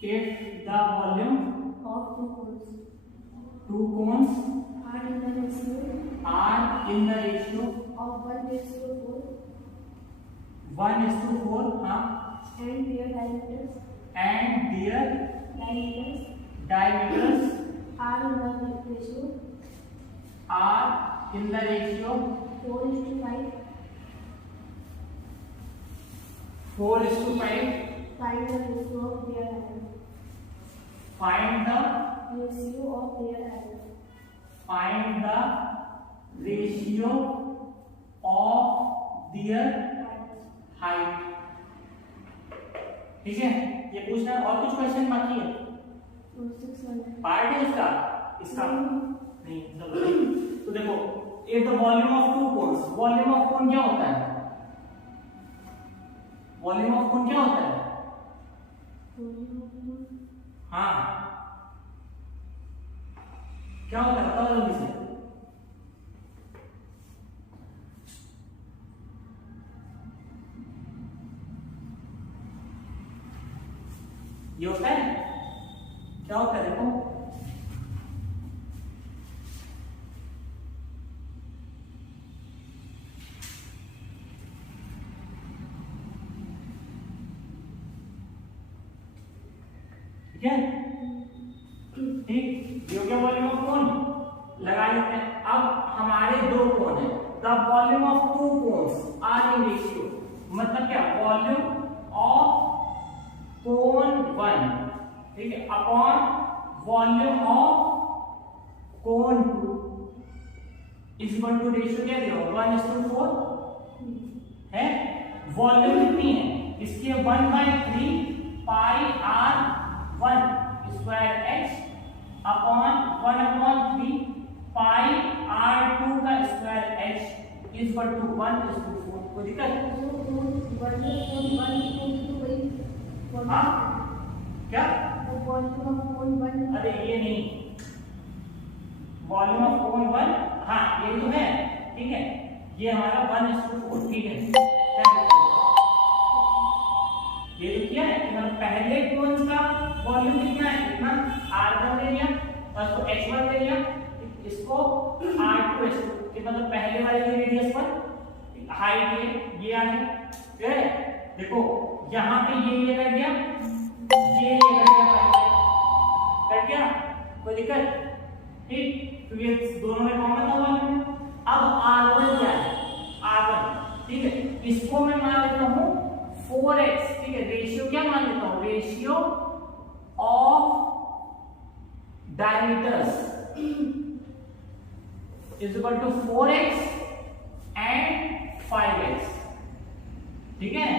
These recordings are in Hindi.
if the volume of two cones are in the ratio of 1:4 1:4 and their diameters are in the ratio 4:5. 4:5. Find the ratio of their height. Find the Ratio of their height. ratio of their height. ठीक है, ये पूछना है। और कुछ क्वेश्चन बाकी है? पार्ट है इसका नहीं तो देखो, if the volume of two cones, volume of कोन क्या होता है? वॉल्यूम ऑफ कोन क्या होता है? हाँ, क्या होता है बताओ जल्दी से। ये होता है, क्या होता है देखो, ठीक है, ठीक, ये क्या वॉल्यूम ऑफ कोन लगा लेते हैं। अब हमारे दो कोन है, the volume of two cones are in ratio, मतलब क्या, वॉल्यूम ऑफ कोन 1, ठीक है, upon volume of cone 2 is equal to ratio क्या दिया 1:4 है। वॉल्यूम कितनी है इसके 1/3 pi r 1 square x upon 1/3 pi r2 का square x is equal to 1:4। कोई दिक्कत? हाँ क्या? अरे ये नहीं, वॉल्यूम ऑफ कोन 1, हाँ ये तो है, ठीक है, ये हमारा 1:4, ठीक है। ये जो किया है कि मतलब पहले कोन का वॉल्यूम कितना है, इतना r1 ले लिया और इसको h1 ले लिया, इसको r2 h2, मतलब पहले वाले की रेडियस पर हाइट ये आ गया। फिर देखो यहाँ पे ये कट गया, ये कट गया, कोई दिक्कत? ठीक, तो ये दोनों में कॉमन था वॉल्यूम। अब r1 क्या है, r1, ठीक है, इसको मैं मान लेता हूँ 4x, ठीक है, रेशियो क्या मान लेता हूँ, ratio of diameters is equal to 4x and 5x, ठीक है,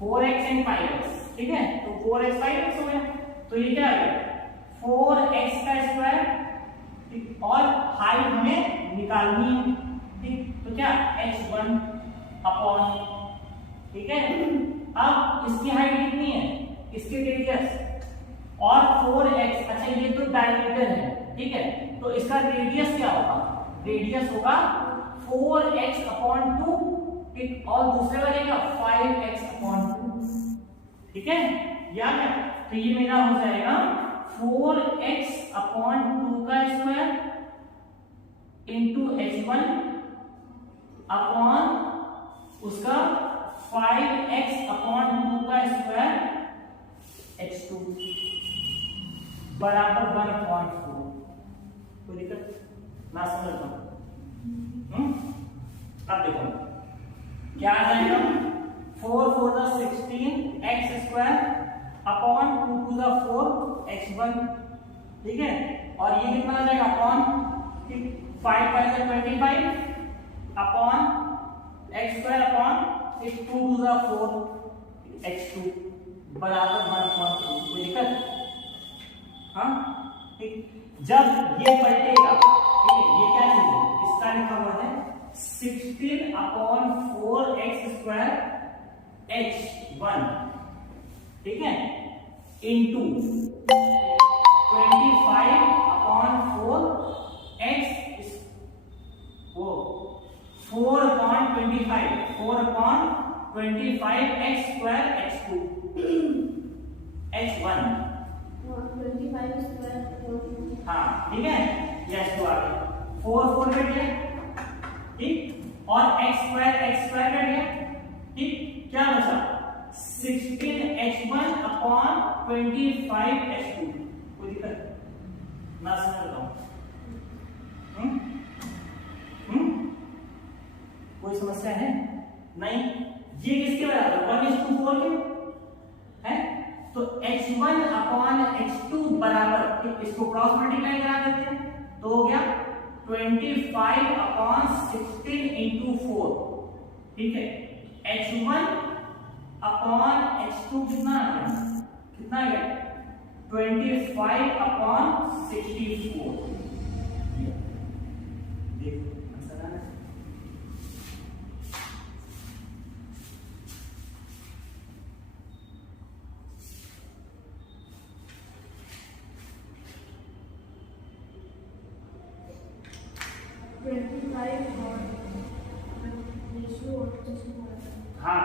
4x एंड 5x, ठीक है, तो 4x 5x हो गया, तो ये क्या आ गया 4x का स्क्वायर, ठीक, और हाइट हमें निकालनी है, ठीक, तो क्या h1 अपॉन, ठीक है। अब इसकी हाइट कितनी है, इसकी रेडियस, और 4x, अच्छा ये तो डायमीटर है, ठीक है, तो इसका रेडियस क्या होगा, रेडियस होगा 4x अपॉन 2, ठीक, और दूसरे वाले का 5x अपॉन 2, ठीक है, याद है। तो ये मेरा हो जाएगा 4x अपॉन 2 का स्क्वायर इंटू h1 अपॉन उसका 5x अपॉन 2 का स्क्वायर h2 बराबर 1/4। कोई दिक्कत ना, समझता हूं। अब देखो क्या आ जाएगा, 4 4 16 x स्क्वायर अपॉन 2 2 4 x1, ठीक है, और ये कितना आ जाएगा अपॉन, ठीक, 5 5 25 upon x square upon 2 2 4 x2 बराबर 1/4। कोई दिक्कत? हाँ, ठीक, जब ये पलटेगा, ठीक है, ये क्या चीज है, इसका लिखा हुआ है 16 अपॉन 4x स्क्वायर h1, ठीक है, into 25 upon 4x 4 upon 25 x square x2, H1 25 square हाँ ठीक है, ये H2 आ गया, 4 कट गया ठीक, और x स्क्वायर कट गया ठीक, क्या बचा 16H1 अपॉन 25H2। कोई दिक्कत ना समझ रहा हूं, कोई समस्या है नहीं? ये किसके बराबर 1:4 के है, तो H1 अपॉन H2 बराबर, इसको क्रॉस मल्टीप्लाई करा देते हैं तो हो गया 25 अपॉन 16 इंटू 4 ठीक है, H1 अपॉन H2 कितना आ गया 25 अपॉन 64। देखो आंसर आ रहा है। हाँ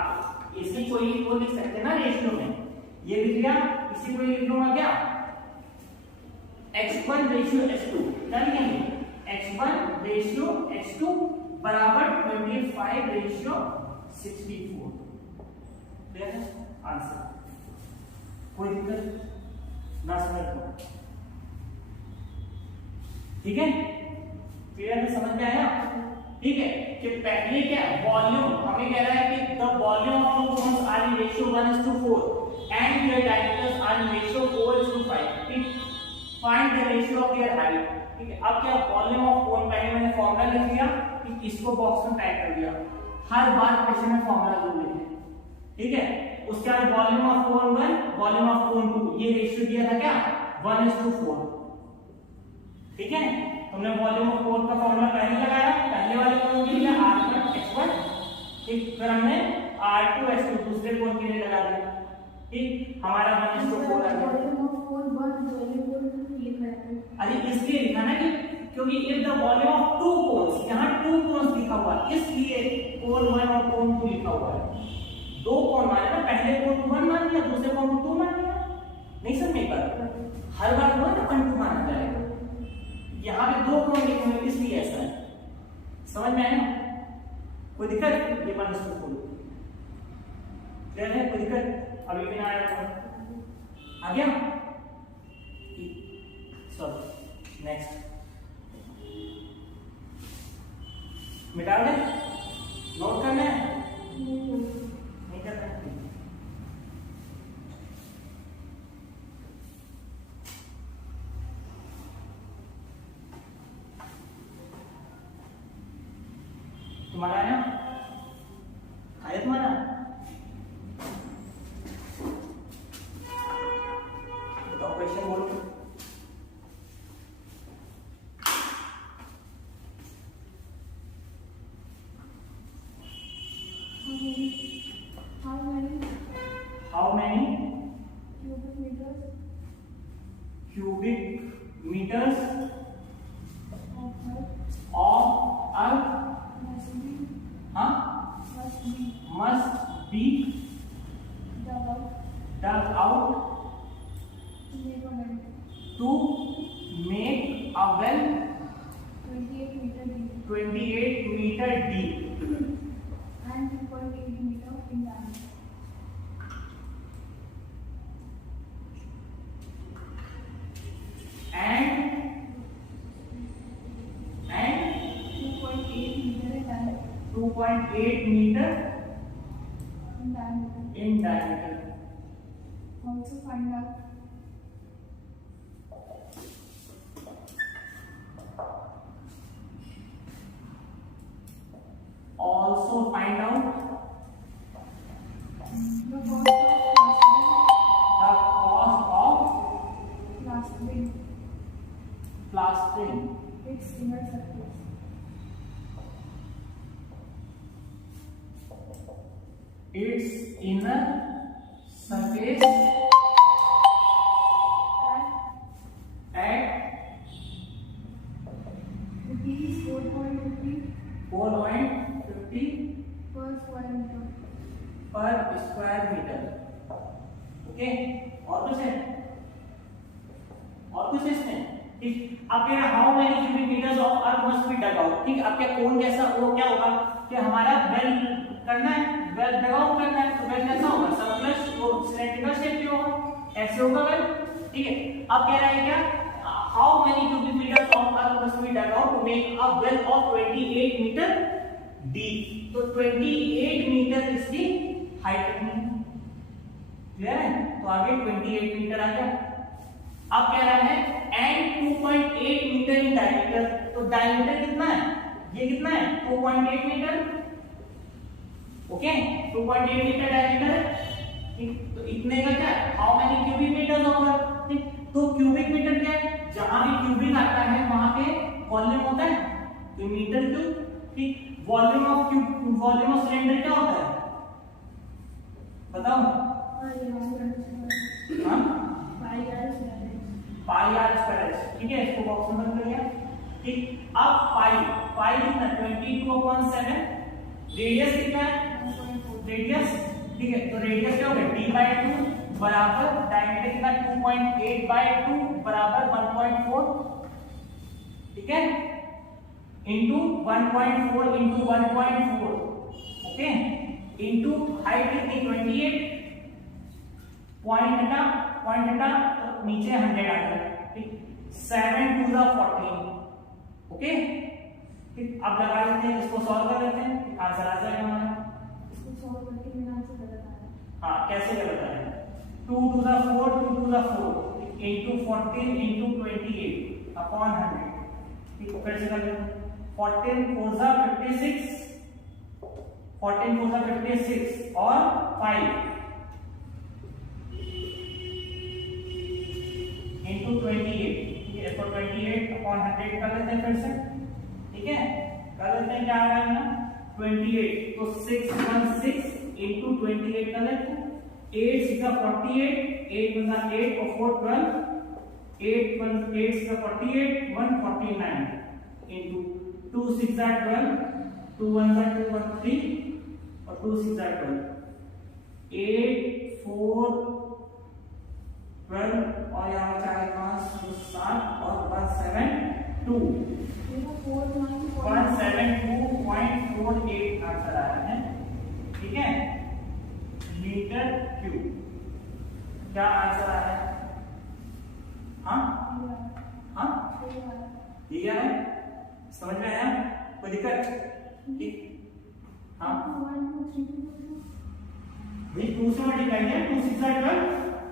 इसी को ही को लिख सकते हैं ना रेशियो में, ये लिख लिया, इसी को लिख लूंगा क्या x1 रेशियो h2 क्या लिखेंगे, x1 रेशियो h2 बराबर 25 रेशियो 64। क्लियर है आंसर, कोई दिक्कत ना समझ लो ठीक है, क्लियर है समझ में आया ठीक है, कि पहले क्या वॉल्यूम हमें कह रहा है कि the volume of two cones are in ratio 1:4 and their diameters are in ratio 4:5 ठीक, find the ratio of their height ठीक है। अब क्या वॉल्यूम ऑफ कोन, पहले मैंने फार्मूला लिख दिया कि इसको बॉक्स में टाइप कर दिया, हर बार क्वेश्चन में फार्मूला जरूर लिखें ठीक है। उसके बाद volume of cone 1 volume of cone 2, ये रेशियो दिया था क्या 1:4 ठीक है। हमने वॉल्यूम ऑफ कोन का फार्मूला पहले लगाया, पहले वाले कोन के लिए R1 H1 ठीक, फिर हमने R2 H2 दूसरे कोन के लिए लगा दिया ठीक, हमारा 1:4 आ गया। अरे इसलिए लिखा ना कि क्योंकि if the volume of two cons, यहाँ टू कोन्स लिखा हुआ है इसलिए कोन 1 और कोन 2 लिखा हुआ है, दो कोन माने ना, पहले कोन 1 मान लिया दूसरे कोन 2 मान लिया, नहीं समझ में बात, हर बार कोन 1 2 माना जाएगा, यहाँ पे दो कोण लिखे हुए इसलिए ऐसा है, समझ में आया कोई दिक्कत, ये 1:4 क्लियर है, कोई दिक्कत अभी भी ना आया आ गया चलो नेक्स्ट मिटा दे, नोट करना है नहीं करना है तुम्हारा है ना, आया तुम्हारा, बताओ क्वेश्चन बोलो। How many cubic meters of earth must be dug out to make a well 28 meter deep and 2.8 meter in diameter. And 2.8 meter in diameter. 2.8 meter in diameter. Also find out the cost of plastering its inner surface. Its inner surface at rupees 4.50 4.50 per square meter. per square meter. Okay, और कुछ है? और कुछ इसमें? ठीक, अब कह रहा how many cubic metres of earth must be dug out. ठीक, अब क्या कोन जैसा वो क्या होगा कि हमारा वेल करना है, वेल डग आउट करना है, तो वेल कैसा होगा? सर्कुलर, वो सिलेंड्रिकल शेप में होगा, ऐसे होगा वेल। ठीक है, अब कह रहा है क्या how many cubic metres of earth must be dug out to make a well of 28 metre deep. तो 28 मीटर इसकी हाइट रखनी, क्लियर है? तो आगे 28 मीटर आ गया। अब कह रहा है एंड 2.8 मीटर इन डायमीटर, तो डायमीटर कितना है? ये कितना है? 2.8 मीटर। ओके, 2.8 मीटर डायमीटर है। ठीक, तो इतने का क्या है? हाउ मेनी क्यूबिक मीटर्स होगा? ठीक, तो क्यूबिक मीटर क्या है? जहां भी क्यूबिक आता है वहां पे वॉल्यूम होता है, तो मीटर क्यूब। ठीक, volume of cube, volume of cylinder क्या होता है बताओ? हाँ, पाई आर स्क्वायर। ठीक है, इसको बॉक्स में बंद कर लिया। ठीक, अब पाई कितना? 22/7। रेडियस कितना है? रेडियस, ठीक है, तो रेडियस क्या होगा? d/2 बराबर डायमीटर कितना? 2.8/2 बराबर 1.4। ठीक है, into 1.4 into 1.4, okay, into height कितनी? 28, पॉइंट हटा तो नीचे 100 आ गया। ठीक, 7 2 14, ओके। ठीक, अब लगा लेते हैं, इसको सॉल्व कर लेते हैं, आंसर आ जाएगा हमारा। इसको सॉल्व करके मैंने आंसर बता दिया। हाँ, कैसे गलत आया? 2 2 4 2 2 4 इंटू 14 इंटू 28 अपॉन 100। ठीक, फिर से कर लेते हैं। 14 4 56, 14 4 56 और 5 इंटू 28। ठीक है, इसको 28 अपॉन 100 कर लेते हैं फिर से। ठीक है, कर लेते हैं, क्या आ रहा है ना? 28, तो 616 इंटू 28 कर लेते हैं। 8 6 48, 8 1 8 और 4 12, 8 1 8 6 48, 149 इंटू 2 6 12, 2 1 2 1 3 और 2 6 12, 8 4 12 और यहाँ 4 5 7 और 172 172.48 आंसर आ रहा है। ठीक है, मीटर क्यूब क्या आंसर आ रहा है? हाँ हाँ, ये क्या है? समझ में आया? कोई दिक्कत? ठीक, हाँ, 2 से मल्टीप्लाई किया, 2 6 12,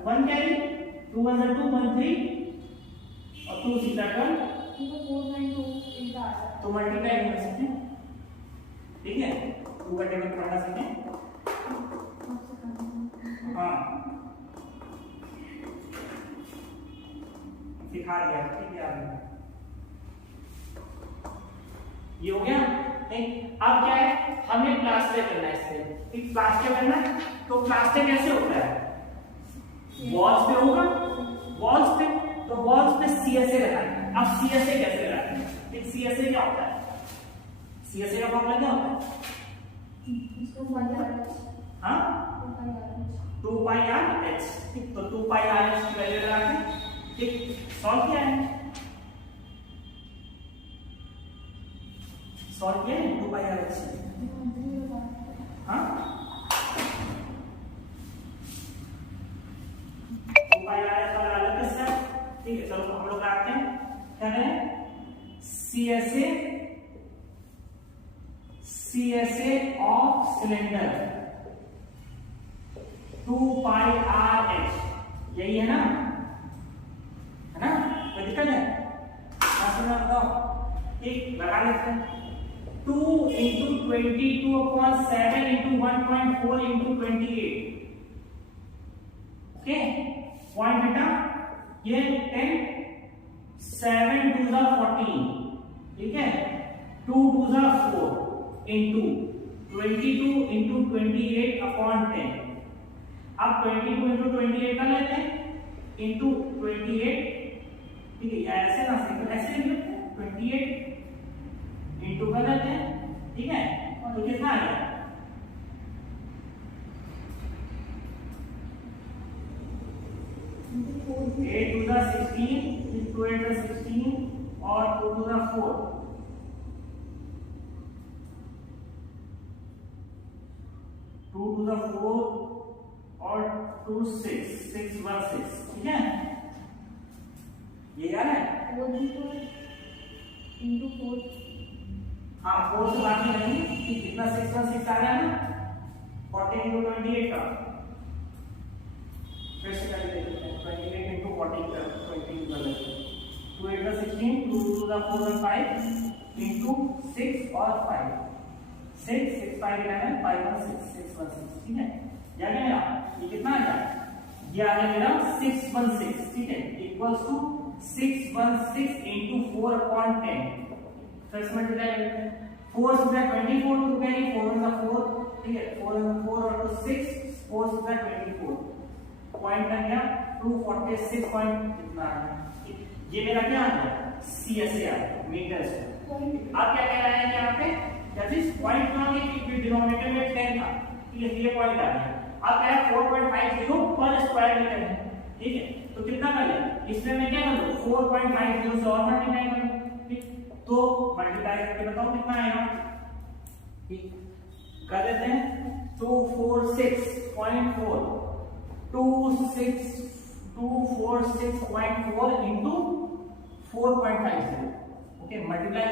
1 कैरी, 2 1 2 1 3 और 2 6 12, तो मल्टीप्लाई कर सकते हैं। ठीक है, 2 का टेबल पढ़ा सकते हैं। हाँ, सिखा दिया। ठीक है, ये हो गया। नहीं, अब क्या है? हमें प्लास्टर करना है इससे। ठीक, प्लास्टर करना है, तो प्लास्टर कैसे होता है? वॉल्स पे होगा, वॉल्स पे, तो वॉल्स पे CSA लगाना है। अब CSA कैसे लगाते हैं? ठीक, CSA क्या होता है? CSA का फॉर्मूला क्या होता है? हाँ, 2πRh। ठीक, तो 2πRh की वैल्यू लगाते हैं। ठीक, सॉल्व किया है, सॉल्व किया है 2πRh। हाँ, 2πRh वाला अलग किसका? ठीक है, चलो हम लोग लगाते हैं। क्या करें? CSA ऑफ सिलेंडर 2πRh, यही है ना? है ना? कोई दिक्कत है? बताओ। ठीक, लगा लेते हैं। 2 into 22/7 into 1.4 into 28, okay, point हटा, ये 10, 7 2 14, ठीक है, 2 2 4 into 22 into 28/10। अब 22 into 28 कर लेते हैं, into 28, ठीक है, या ऐसे ना सिंपल ऐसे लिख लेते हैं, 28 इंटू कर लेते हैं। ठीक है, तो कितना आ गया? 8 to the 16, 2 8 the 16 और 2 to the 4, 2 to the 4 और 2 6, 6 1 6, ठीक है? ये याद है? 4 into 4 हाँ 4 से बाकी नहीं कि कितना 6 1 6 आ रहा है ना 40 into 28 का फिर से कर लेते हैं 28 into 40 का 20 कर लेते हैं 2 8 the 16 2 to the 4 and 5 into 6 और 5 6 6 5 11 5 1 6 6 1 6 ठीक है याद है मेरा ये कितना आ गया ये आ गया मेरा 616 ठीक है equals to 616 into 4 upon 10 first multiply 4 से 24 to carry 4 is 4 ठीक है 4 and 4 और 6 4 से 24 पॉइंट आ गया 246 पॉइंट कितना आ गया ये मेरा क्या आ गया CSA मीटर से आप क्या कह रहे हैं यहाँ पे दैट इज पॉइंट कहां है कि डिनोमिनेटर में 10 था ये पॉइंट आ गया आप कह रहे 4.50 पर स्क्वायर मीटर है ठीक है तो कितना कर लिया इसमें मैं क्या करूं 4.50 से और मल्टीप्लाई करूं ठीक तो मल्टीप्लाई करके बताओ कितना आएगा ठीक कर देते हैं 246.4 246.4 into 4.50 ओके मल्टीप्लाई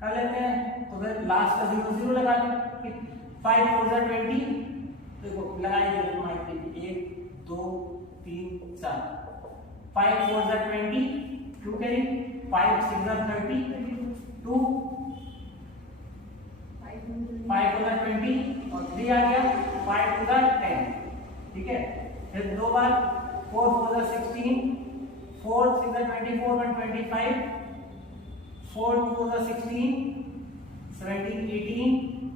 कर लेते हैं तो फिर लास्ट का 0 0 लगा दें 5 4 20 देखो लगाएंगे 1 2 3 4 5 4 20 2 कैरी 5 6 30 2 5 4 20 और 3 आ गया 5 2 10 ठीक है फिर दो बार 4 4 16 4 6 24 1 25 4 2 16 17 18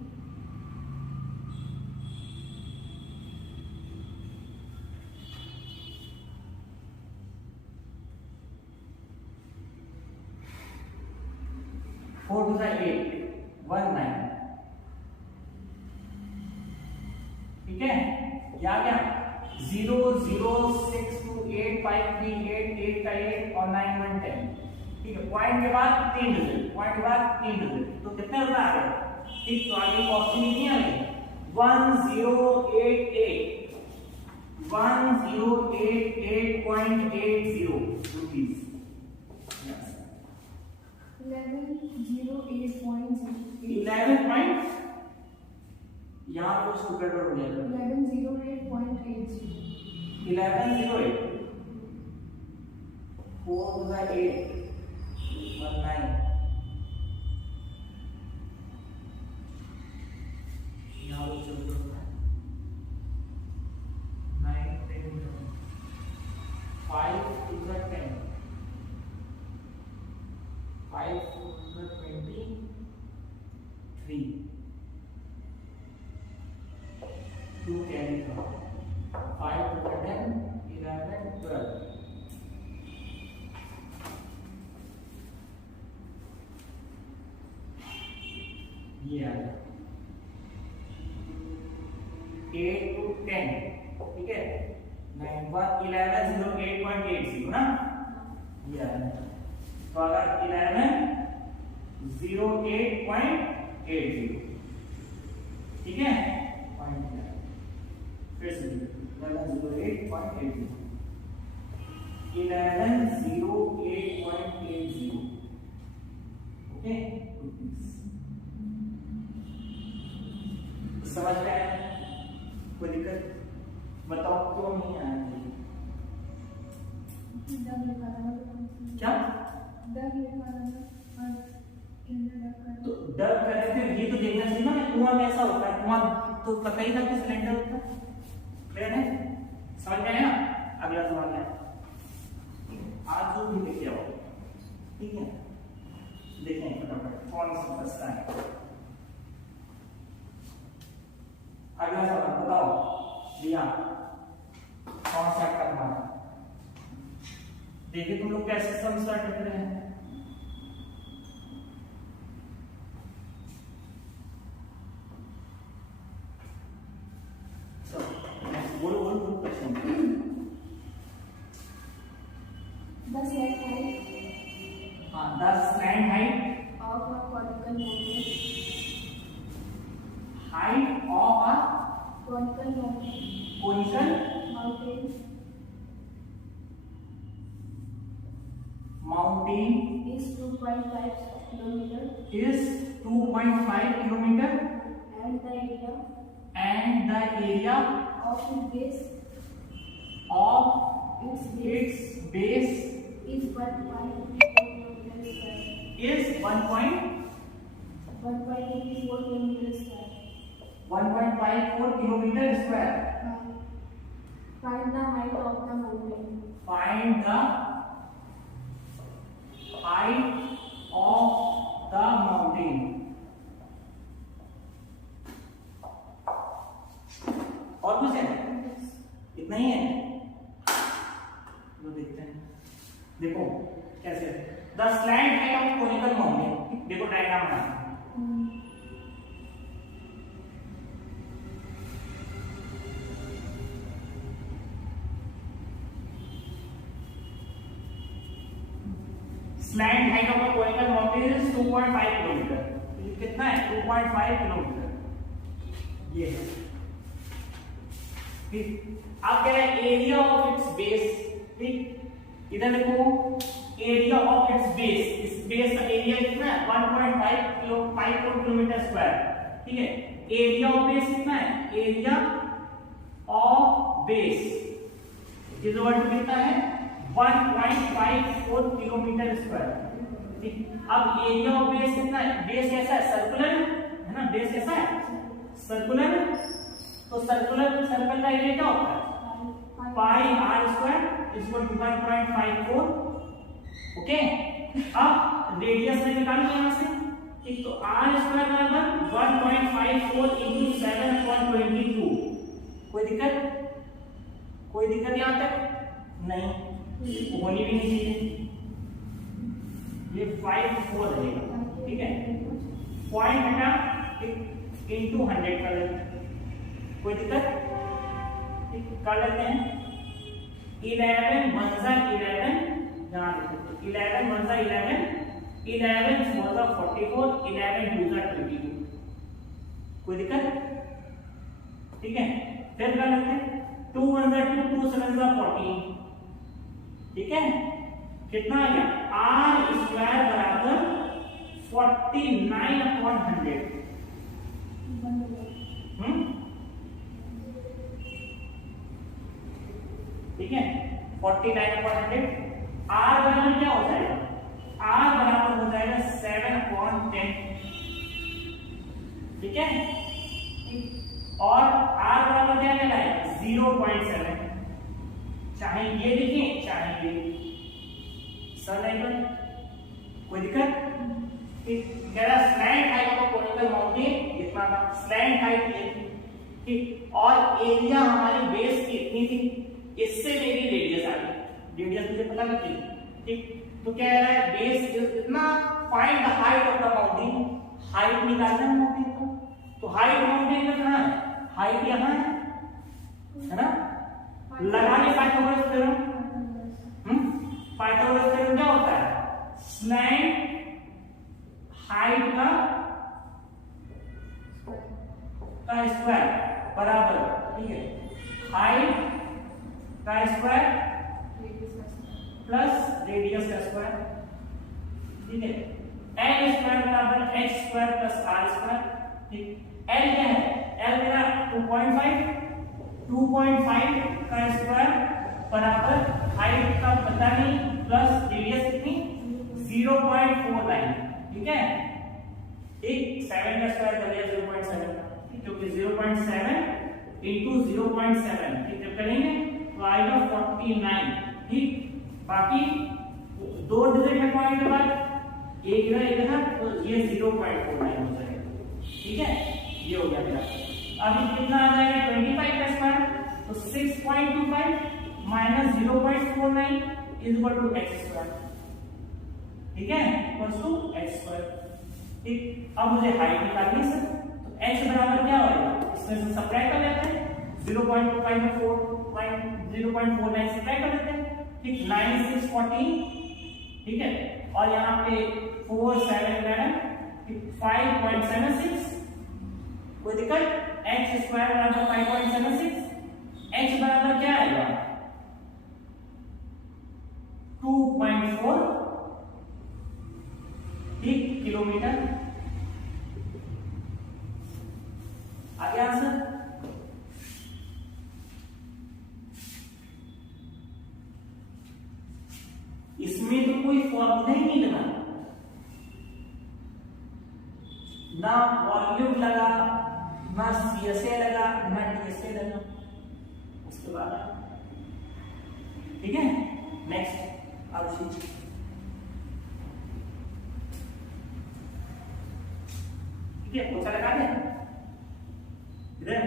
4 2 8 1 9 ठीक है ये आ गया 0 0 6 2 8 5 3 8 8 का 8 और 9 1 10 ठीक है पॉइंट के बाद 3 डिजिट पॉइंट के बाद 3 डिजिट तो कितने होता आ गया ठीक तो आगे ऑप्शन नहीं आ गया 1088.80 रुपीस 11 पॉइंट यहाँ पर उसको गड़बड़ हो जाएगा 1108.80 1108 4 to the 8 1 9 यहाँ पर चल रहा है 9 10 5 to the 10 5 to the 23 2 carry 5 to the 10 11 12 ये आ गया 8 to 10 ठीक है 1108.80 ना ये आ गया तो अगर 1108.80 ठीक है फिर से 1108.80 1108.80 ओके समझ में आया कोई दिक्कत बताओ क्यों नहीं आया क्या तो डब करते थे ये तो देखना चाहिए ना कुआं कैसा होता है कुआं तो पता ही था कि सिलेंडर होता है क्लियर है समझ में आया अगला सवाल है आज जो भी लेके आओ ठीक है देखें फटाफट कौन सा बचता है अगला सवाल बताओ लिया कौन सा करना देखिए तुम लोग कैसे सम स्टार्ट कर रहे हैं बोलो बोलो question conical mountain is 2.5 kilometer is 2.5 kilometer and the area of its base of its base is 1.84 kilometer square. is 1.84 kilometer square. 1.54 kilometer square. Find the height of the mountain. Find the height of the mountain. और कुछ है? इतना ही है? लो देखते हैं। देखो कैसे? The slant height of conical mountain. देखो डायग्राम बना। Slant height of a conical mountain is 2.5 kilometre. ये कितना है? 2.5 किलोमीटर। ये है। ठीक। अब क्या है? Area of its base. ठीक। इधर देखो एरिया ऑफ इट्स बेस। इस बेस का एरिया कितना है? 1.54 किलोमीटर स्क्वायर। ठीक है। एरिया ऑफ बेस कितना है? Area of base is equal to कितना है? 1.54 किलोमीटर स्क्वायर। ठीक। अब एरिया ऑफ बेस कितना है? बेस कैसा है? सर्कुलर है ना? बेस कैसा है? सर्कुलर। तो सर्कुलर सर्कल का एरिया क्या होता है? Pi r square is equal to 1.54। Okay. अब रेडियस में निकालो यहां से। ठीक। तो आर स्क्वायर बराबर 1.54 into 7/22। कोई दिक्कत? कोई दिक्कत यहां तक? नहीं, होनी भी नहीं चाहिए। ये 54 रहेगा। ठीक है। पॉइंट हटा इंटू 100 कर लेते हैं। कोई दिक्कत? ठीक कर लेते हैं। 11 1 जा 11 यहाँ देखो 11 1 जा 11 11 4 जा 44 11 2 जा 22। कोई दिक्कत? ठीक है। फिर कर लेते हैं 2 1 जा 2 2 7 जा 14। ठीक है। कितना आ गया? आर स्क्वायर बराबर 49/100। ठीक है। 49/100। आर बराबर क्या हो जाएगा? आर बराबर हो जाएगा 7/10। ठीक है। और आर बराबर क्या कहलाएगा? 0.7। चाहे ये लिखें चाहे ये। सर नहीं कोई दिक्कत? ठीक। कह रहा slant height of conical mountain इतना था। स्लैंट हाइट ये थी। ठीक। और एरिया हमारी बेस की इतनी थी। इससे मेरी रेडियस आ गई। रेडियस मुझे पता लगती। ठीक। तो क्या कह रहा है? बेस इतना। Find the height of the mountain. Height निकालना है माउंटेन को। तो हाइट माउंटेन का कहां है? हाइट यहां है ना? लगाने पाइथागोरस थ्योरम। पाइथागोरस थ्योरम क्या होता है? स्लैंट हाइट का स्क्वायर बराबर। ठीक है। हाइट का स्क्वायर प्लस रेडियस का स्क्वायर। ठीक है। एल स्क्वायर बराबर X square plus R square. ठीक। एल क्या है? एल मेरा 2.5 का स्क्वायर बराबर हाइट का पता नहीं प्लस रेडियस कितनी? 0.49। ठीक है। एक 7 का स्क्वायर कर लिया 0.7 का। क्योंकि 0.7 into 0.7 ठीक जब करेंगे तो आएगा 49। ठीक। बाकी दो डिजिट है पॉइंट के बाद एक इधर तो ये 0.49 हो जाएगा। ठीक है। ये हो गया मेरा। अब कितना आ जाएगा? 25 का स्क्वायर। तो 6.25 minus 0.49 is equal to x square। ठीक है। Equals to x square। ठीक। अब मुझे हाइट निकालनी है सर। तो x बराबर क्या होगा? इसमें से सब्ट्रैक्ट कर लेते हैं। 0.25 में 0.49 सब्ट्रैक्ट कर लेते हैं। ठीक। 9 6 14। ठीक है। और यहाँ पे 4 7 11 5.76। कोई दिक्कत? x स्क्वायर बराबर 5.76। किलोमीटर। आगे आंसर, इसमें तो कोई फॉर्मूला ही नहीं लगा, ना वॉल्यूम लगा, ना सीएसए लगा, ना टीएसए लगा। उसके बाद ठीक है, नेक्स्ट अब शीट ठीक है, पोछा लगा दे इधर।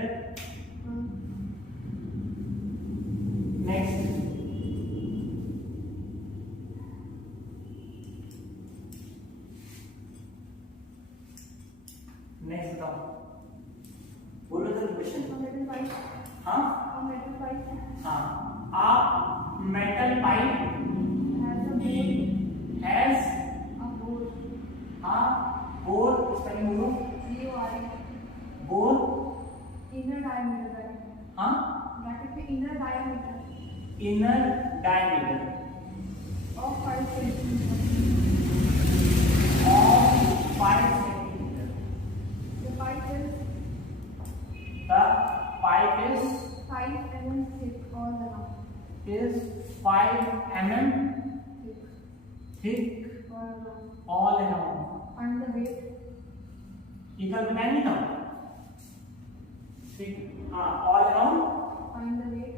नेक्स्ट नेक्स्ट बताओ, बोलो तो क्वेश्चन। हाँ हाँ, a metal pipe has a bore, spelling बोलो, bore, inner diameter, हाँ, bracket में inner diameter inner diameter of 5 centimeter, of 5 centimeter. the pipe is The pipe is 5 mm thick all around, 5 mm thick all around, all around. and the weight equal बनाया नहीं था, ठीक, हाँ, all around, find the weight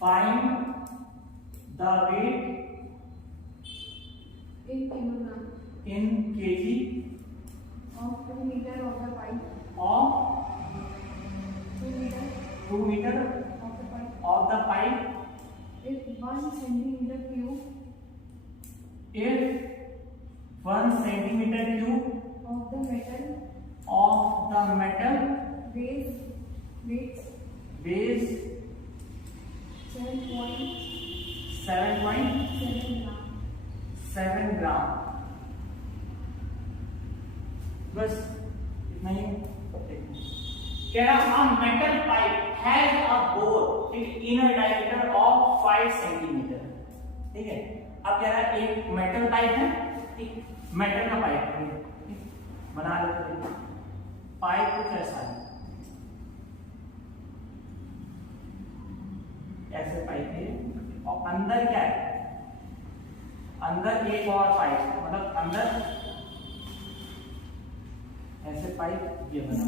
find the weight in kilogram in kg of 2 meter of the pipe, of 2 meter 2 meter of the pipe, of the pipe. if 1 centimeter cube If 1 centimeter cube of the metal weighs 7.7 gram, 7 gram, बस इतना ही। कह रहा metal pipe has a bore, ठीक, इनर डायमीटर ऑफ 5 सेंटीमीटर, ठीक है। अब कह रहा है एक मेटल पाइप है, ठीक, मेटल का पाइप है, ठीक, बना लेते हैं। पाइप कुछ ऐसा है, ऐसे पाइप है, और अंदर क्या है, अंदर एक और पाइप, मतलब अंदर ऐसे पाइप ये बना,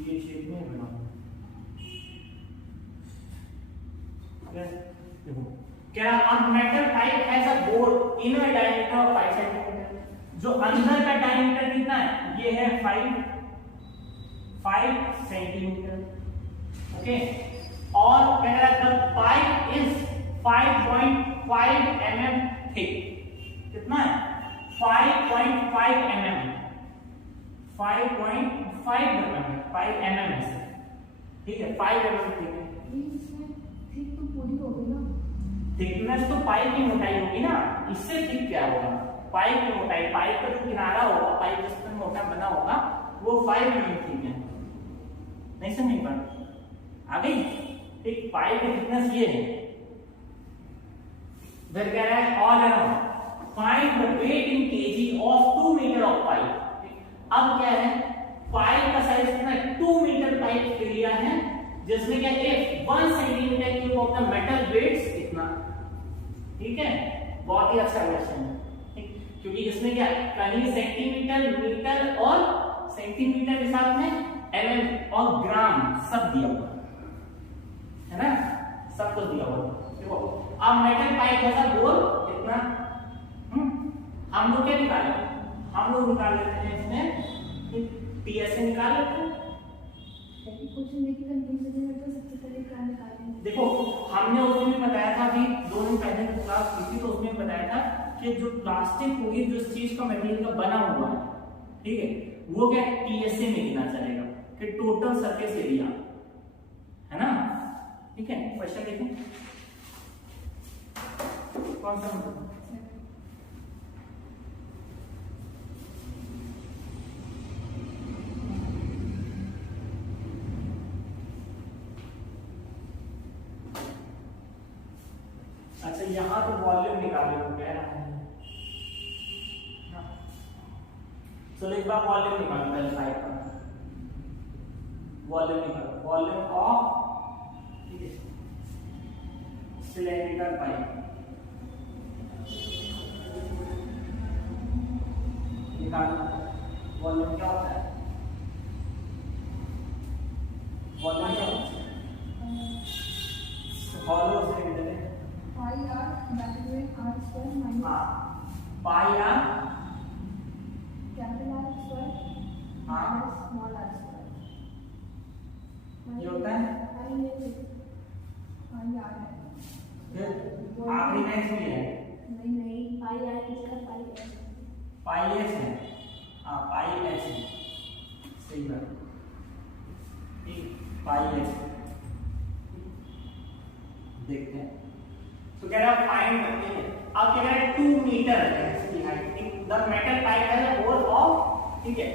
ये शेप में बना, देखो क्या, metal pipe has a bore inner diameter of 5 centimetre, जो अंदर का डायमीटर कितना है, ये है 5 सेंटीमीटर, ओके। और कह रहा है the pipe is 5.5 mm thick, कितना है, 5.5 mm, 5.5 mm, 5 mm है, ठीक है, 5 mm थिक है। इसमें थिक तो पूरी हो गई ना, थिकनेस तो पाइप की मोटाई होगी ना, इससे थिक क्या होगा, पाइप की मोटाई, पाइप का जो किनारा होगा, पाइप जिसमें मोटा बना होगा वो 5 mm थिक है, नहीं समझ पा आ गई, ठीक, पाइप की थिकनेस ये है। फिर कह रहा है all around find the weight in KG of 2 metre of pipe. अब क्या है, पाइप का साइज कितना है, 2 मीटर पाइप के लिया है, जिसमें क्या है 1 centimetre cube of the metal weighs कितना, ठीक है, बहुत ही अच्छा क्वेश्चन है, ठीक, क्योंकि इसमें क्या कहीं सेंटीमीटर, मीटर और सेंटीमीटर के साथ में mm और ग्राम सब दिया हुआ है ना, सब कुछ दिया हुआ। देखो अब मेटल पाइप जैसा गोल कितना, हम लोग क्या निकाले, हम लोग निकाल लेते हैं इसमें टीएसए निकाल लेते हैं। क्वेश्चन देखिए कंफ्यूजन है तो सबसे पहले क्या निकालेंगे, देखो हमने उसमें भी बताया था, अभी 2 दिन पहले क्लास की थी तो उसमें बताया था कि जो प्लास्टिक होगी, जो चीज का मटेरियल का बना हुआ है, ठीक है, वो क्या टीएसए में गिना चलेगा कि टोटल सरफेस एरिया, है ना, ठीक है। क्वेश्चन देखो कौन सा नंबर, अच्छा यहाँ तो वॉल्यूम निकाले हो, कह रहा है चलो एक बार वॉल्यूम निकालो पहले पाइप का, वॉल्यूम निकालो, वॉल्यूम ऑफ, ठीक है, सिलेंड्रिकल पाइप निकालो। वॉल्यूम क्या होता है, वॉल्यूम क्या होता है, हॉलो सिलेंडर है, pi r that is r square minus हाँ pi r capital r square minus small r square. ये होता है पाई आर है, फिर आखिरी में इसमें है नहीं नहीं पाई आर की जगह पाई है, पाई एस है, हाँ पाई एस है, सही बात, ठीक, पाई एस। देखते हैं तो कह रहा फाइंड करते हैं, अब कह रहा है 2 मीटर है इसकी हाइट, द मेटल पाइप है होल ऑफ, ठीक है,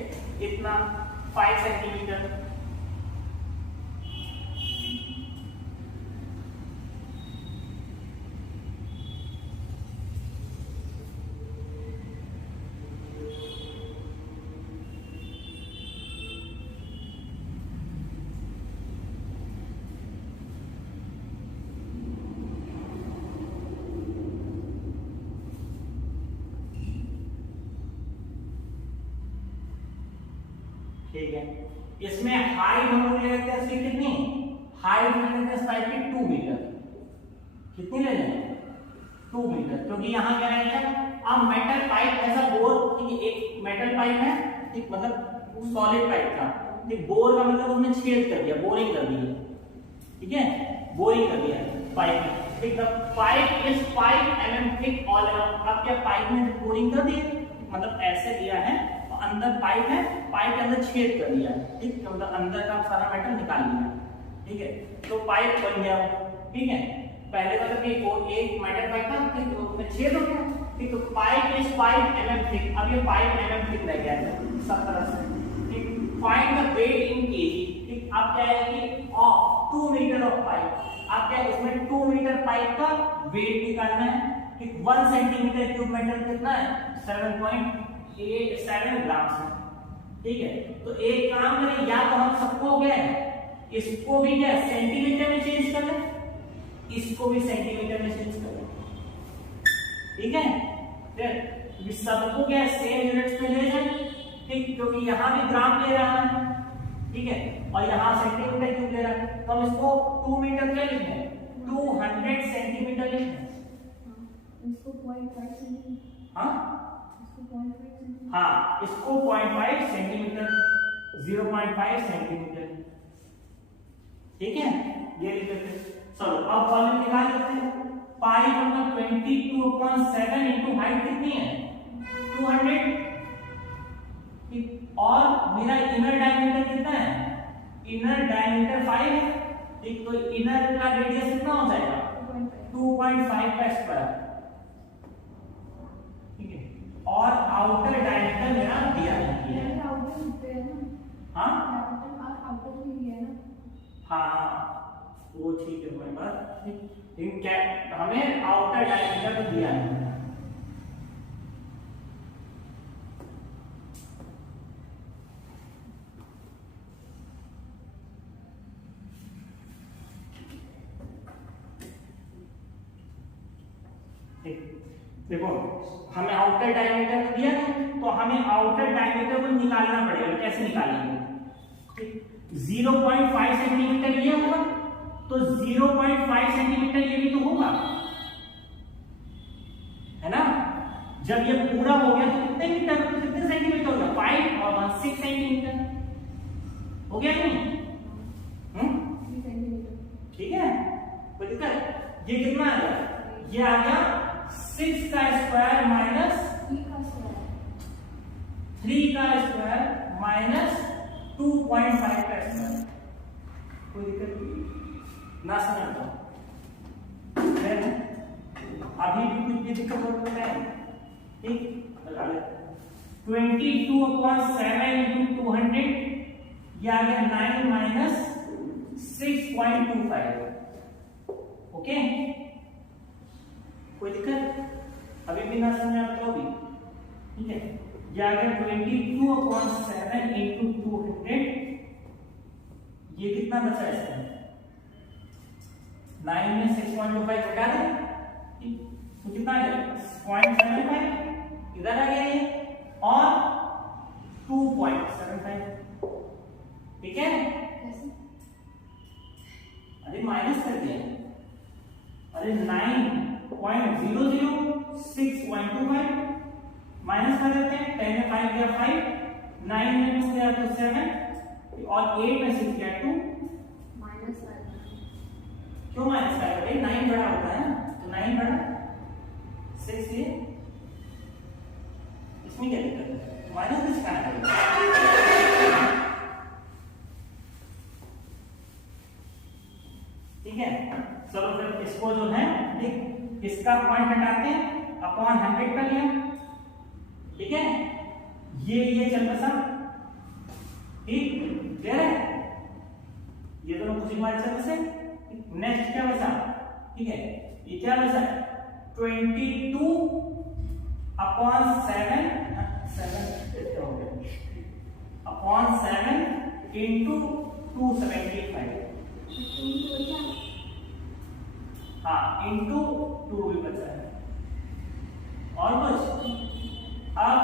इतना 5 सेंटीमीटर, ठीक है। इसमें हाइट हम लोग ले लेते हैं इसकी कितनी, हाइट ले लेते हैं इस पाइप की 2 मीटर, कितनी ले लेंगे 2 मीटर, क्योंकि यहाँ क्या रहेगा, अब मेटल पाइप ऐसा बोर, ठीक है, एक मेटल पाइप है, ठीक, मतलब सॉलिड पाइप था, ठीक, बोर का मतलब उसने छेद कर दिया, बोरिंग कर दी, ठीक है, बोरिंग कर दिया पाइप में, ठीक, the pipe is 5 mm thick all around. अब क्या पाइप में बोरिंग कर दी, मतलब ऐसे दिया है, अंदर पाइप है, पाइप के अंदर छेद कर दिया, ठीक, तो मतलब अंदर का सारा मेटल निकाल लिया, ठीक है, तो पाइप बन गया, ठीक है, पहले मतलब कि एक मेटल पाइप था, ठीक, तो उसमें छेद हो गया, ठीक, तो पाइप इज 5 mm थिक, अब ये 5 mm थिक रह गया है सब तरह से, ठीक, find the weight in KG, ठीक, अब क्या है कि ऑफ 2 मीटर ऑफ पाइप, अब क्या इसमें 2 मीटर पाइप का वेट निकालना है, ठीक, 1 सेंटीमीटर क्यूब मेटल कितना है 7.87 ग्राम है, ठीक है, तो एक काम करें, या तो हम सबको क्या है, इसको भी क्या सेंटीमीटर में चेंज कर लें, इसको भी सेंटीमीटर में चेंज कर लें, ठीक है, फिर सबको क्या सेम यूनिट्स में ले जाए, ठीक, क्योंकि यहाँ भी ग्राम ले रहा है, ठीक है, और यहाँ सेंटीमीटर क्यूब ले रहा है, तो हम इसको 2 मीटर क्या लिखते हैं, 200 सेंटीमीटर लिखते हैं, इसको 0.5 सेंटीमीटर, हाँ इसको 0.5 सेंटीमीटर, हाँ इसको 0.5 सेंटीमीटर, 0.5 सेंटीमीटर, ठीक है, ये लिख लेते हैं। चलो अब वॉल्यूम निकाल लेते हैं, पाई बराबर 22/7 इनटू हाइट कितनी है 200, ठीक, और मेरा इनर डायमीटर कितना है, इनर डायमीटर 5 है, ठीक, तो इनर का रेडियस कितना हो जाएगा 2.5 का स्क्वायर, ठीक है, और आउटर डायमीटर मेरा दिया नहीं है, आउटर लिखते हैं ना, हाँ कैपिटल आर आउटर में लिया है ना, हाँ वो ठीक है मेरे पास, लेकिन क्या हमें आउटर डायमीटर तो दिया है, देखो हमें आउटर डायमीटर तो दिया है, तो हमें आउटर डायमीटर को निकालना पड़ेगा, कैसे निकालेंगे, ठीक, 0.5 सेंटीमीटर ये होगा, तो 0.5 सेंटीमीटर ये भी तो होगा, है ना, जब ये पूरा हो गया तो कितने मीटर, कितने सेंटीमीटर हो गया 5 और 1 6 सेंटीमीटर हो गया नहीं, 3 सेंटीमीटर, ठीक है, कोई दिक्कत, ये कितना आ गया, ये आ गया 6 का स्क्वायर माइनस 3 का स्क्वायर, 3 का स्क्वायर माइनस 2.5 का स्क्वायर, कोई दिक्कत नहीं ना, समझ लो, अभी भी कुछ भी दिक्कत हो सकता है, ठीक, लगा ले 22/7 into 200, ये आ गया 9 माइनस 6.25, ओके, कोई दिक्कत, अभी भी ना समझ आता हो भी, ठीक है, ये आ गया 22/7 इंटू 200, ये कितना बचा है इसमें 9 में 6.25 घटा दे तो कितना आ गया 0.75 इधर आ गया ये और 2.75 ठीक है। कैसे? अरे माइनस कर दिया अरे 9.006.25 माइनस कर देते हैं 10 में 5 गया 5 9 में 2 गया तो 7 और 8 में 6 गया 2 -5 क्यों माइनस कर रहे हैं 9 बड़ा होता है तो 9 बड़ा 6 ये इसमें क्या दिक्कत है माइनस किस का है ठीक है। चलो फिर इसको जो है ठीक इसका पॉइंट हटाते हैं अपॉन 100 कर लिया ठीक है। ये चल बसा ठीक क्लियर है ये दोनों कुछ हमारे चल बसे। नेक्स्ट क्या बचा ठीक है ये क्या बचा 22/7 अपॉन 7 इंटू 275 हाँ इंटू 2 भी बचा है और कुछ अब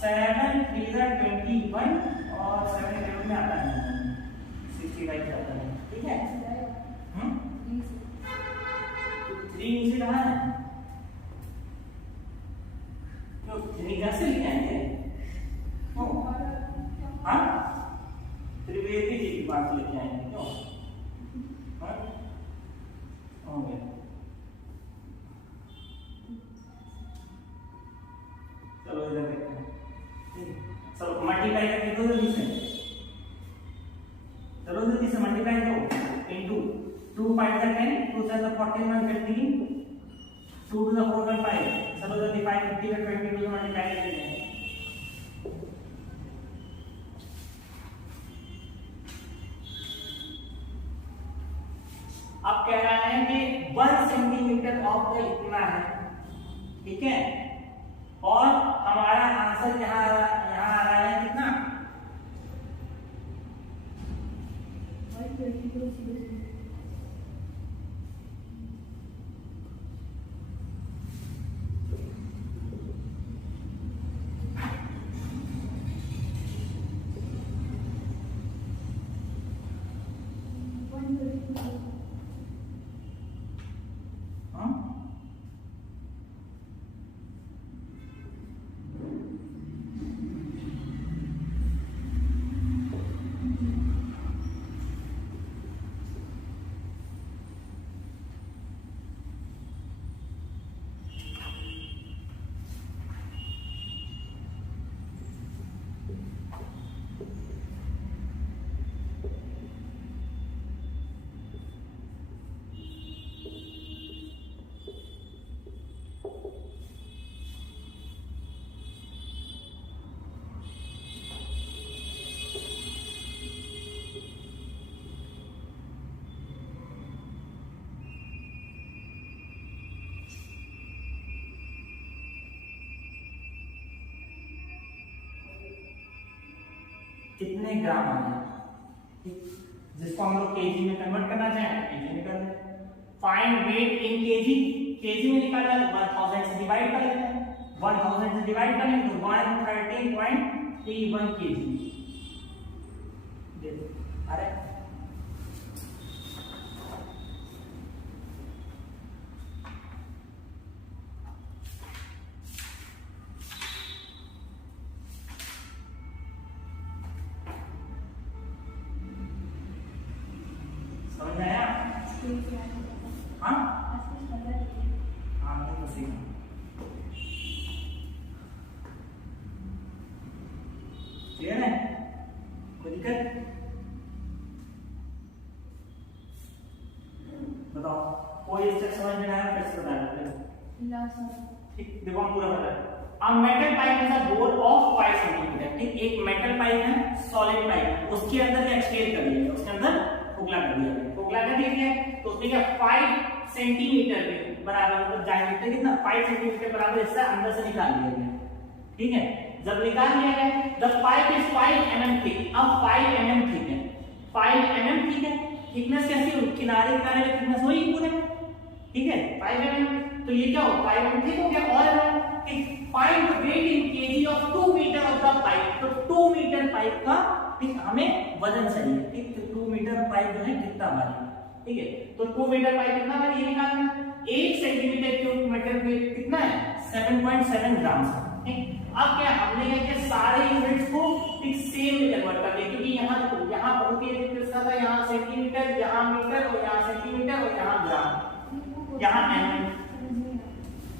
7 3 21 और 7 11 में आता है 65 आता है ठीक है। 3 नीचे रहा है तो 3 कैसे लिखे आएंगे हाँ त्रिवेदी जी की बात लेके आएंगे क्यों हो गया चलो इधर देखते हैं चलो मल्टीप्लाई करके दो जल्दी से चलो जल्दी से मल्टीप्लाई करो इनटू 2 5 10 2 7 14 1 15 2 to the 4 by 5 चलो जल्दी 5 50 का 22 से मल्टीप्लाई करते हैं अब कह रहा है कि 1 सेंटीमीटर ऑफ द इतना है ठीक है और हमारा आंसर यहाँ आ रहा है कितना 132 हाँ कितने ग्राम आ गया जिसको हम लोग केजी में कन्वर्ट करना चाहें केजी में कर लें find weight in KG KG में निकालना है 1000 से डिवाइड कर लेते हैं 1000 से डिवाइड करेंगे तो 130.31 केजी देखो अरे समझ आया हाँ हाँ नहीं तो सीखा क्लियर है कोई दिक्कत बताओ कोई स्टेप समझ में आया फिर से बता देते ठीक देखो हम पूरा बता अब metal pipe is a bore of 5 centimetre ठीक एक मेटल पाइप है सॉलिड पाइप है उसके अंदर एक्सटेंड कर दिया उसके अंदर खोखला कर दिया खोखला कर दिया तो उसमें क्या 5 सेंटीमीटर के बराबर मतलब डायमीटर कितना 5 सेंटीमीटर बराबर हिस्सा अंदर से निकाल दिया गया ठीक है जब निकाल लिया गया, the pipe is 5 mm thick, अब 5 mm थिक है, 5 mm थिक है, थिकनेस कैसी होगी, किनारे किनारे की थिकनेस वही पूरे में, ठीक है 5 mm, तो ये क्या हो 5 mm थिक हो गया। और find weight in KG of 2 metre of the pipe, तो 2 मीटर पाइप का ठीक हमें वजन चाहिए, ठीक, तो 2 मीटर पाइप जो है कितना भारी, ठीक है, तो 2 मीटर पाइप कितना भारी ये निकालना है, 1 सेंटीमीटर क्यूब मीटर पे कितना है 7.7 ग्राम, ठीक। अब क्या हमने क्या किया, सारे यूनिट्स को एक सेम में कन्वर्ट कर दिया, क्योंकि यहाँ देखो यहाँ बहुत ही कितना था, यहाँ सेंटीमीटर, यहाँ मीटर, और यहाँ सेंटीमीटर, और यहाँ ग्राम, यहाँ एम,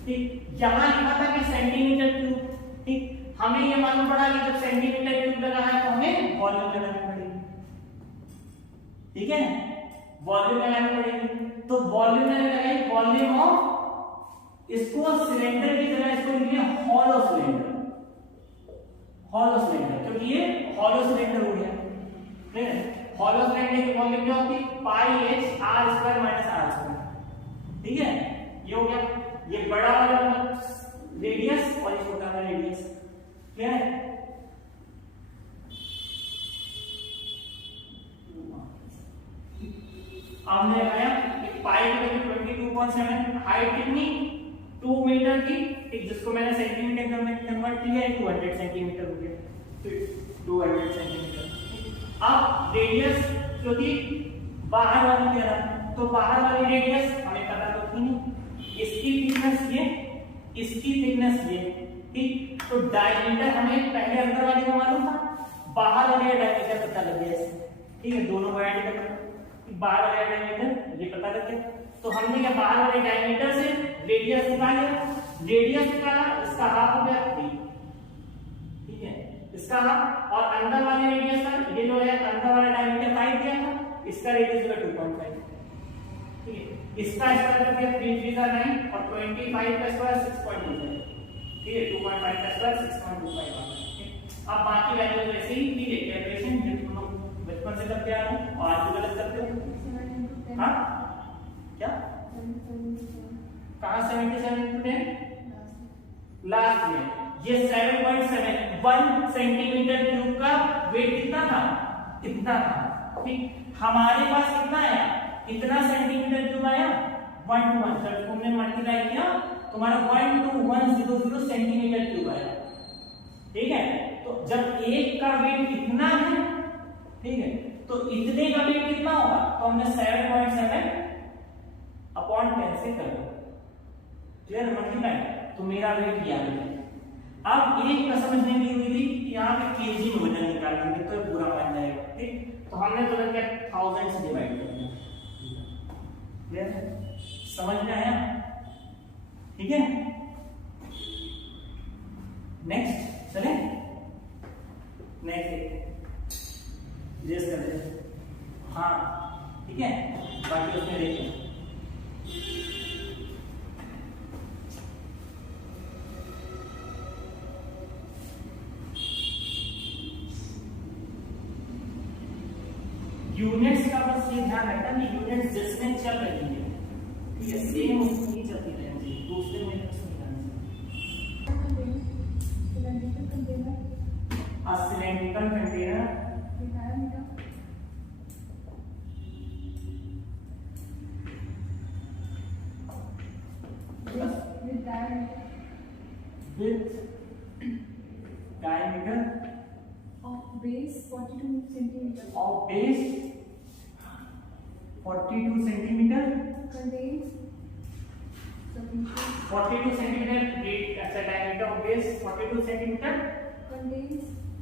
ठीक। यहाँ लिखा था कि सेंटीमीटर क्यूब, ठीक, हमें ये मालूम पड़ा कि जब सेंटीमीटर क्यूब लगाना है तो हमें वॉल्यूम लगानी पड़ेगी, ठीक है, वॉल्यूम लगानी पड़ेगी, तो वॉल्यूम मैंने लगाई वॉल्यूम ऑफ, इसको सिलेंडर की जगह इसको लिखिए हॉलो सिलेंडर, हॉलो सिलेंडर, क्योंकि ये हॉलो सिलेंडर हो गया, ठीक है, हॉलो सिलेंडर की वॉल्यूम क्या होती है पाई h r square minus r square, ठीक है, ये हो गया, ये बड़ा वाला रेडियस और ये छोटा वाला रेडियस, क्या है, हमने लगाया एक पाइप में 22.7, हाइट कितनी 2 मीटर की, एक जिसको मैंने सेंटीमीटर में कन्वर्ट किया है 200 सेंटीमीटर हो गया, तो 200 सेंटीमीटर। अब रेडियस जो थी बाहर वाली कह रहा, तो बाहर वाली रेडियस हमें पता तो थी नहीं, इसकी थिकनेस ये, इसकी थिकनेस ये, ठीक, तो डायमीटर हमें पहले अंदर वाले को मालूम था, बाहर वाले का डायमीटर पता लग गया इससे, ठीक है, दोनों का डायमीटर, बाहर वाले डायमीटर ये पता लग गया, तो हमने क्या बाहर वाले डायमीटर से रेडियस निकाला, रेडियस निकाला, इसका हाफ हो गया 3, ठीक है, इसका हाफ, और अंदर वाले रेडियस का ये जो है अंदर वाला डायमीटर 5 दिया था, इसका रेडियस होगा 2.5, ठीक है, इसका स्क्वायर कर दिया 3 3 का 9, और 25 का स्क्वायर 6.25, ठीक है, 2.5 का स्क्वायर 6.25 आ गया। अब बाकी वैल्यू वैसे ही, ठीक है, कैलकुलेशन जो तुम लोग बचपन से करते आ रहे हो और आज भी गलत करते हो, हाँ क्या कहां 77 into 10 लास्ट में, ये 7.7 1 सेंटीमीटर क्यूब का वेट कितना था, इतना था, ठीक, हमारे पास कितना आया, कितना सेंटीमीटर क्यूब आया 1 to 1, जब तुमने मल्टीप्लाई किया तुम्हारा 12100 सेंटीमीटर क्यूब आया, ठीक है, तो जब एक का वेट इतना है, ठीक है, तो इतने का वेट कितना होगा, तो हमने 7.7 अपॉन 10 से कर दिया, क्लियर, मल्टीप्लाई, तो मेरा वेट ये आ गया। अब एक का समझने की हुई थी कि यहाँ पे केजी में वजन निकालेंगे तो पूरा मान जाएगा, ठीक, तो हमने तो क्या 1000 से डिवाइड कर दिया, क्लियर, समझ में आया, ठीक है, नेक्स्ट चले, नेक्स्ट रेस कर दे, हाँ ठीक है, बाकी उसमें देखिए यूनिट्स का बस ये ध्यान रखना कि यूनिट्स जिसमें चल रही है, ठीक है, सेम उसकी चलती रहनी चाहिए, दूसरे में कुछ नहीं करना चाहिए। A cylindrical container with diameter of base 42 centimeter. Of base 42 centimeter. Contains sufficient. 42 centimeter. As a diameter of base 42 centimeter.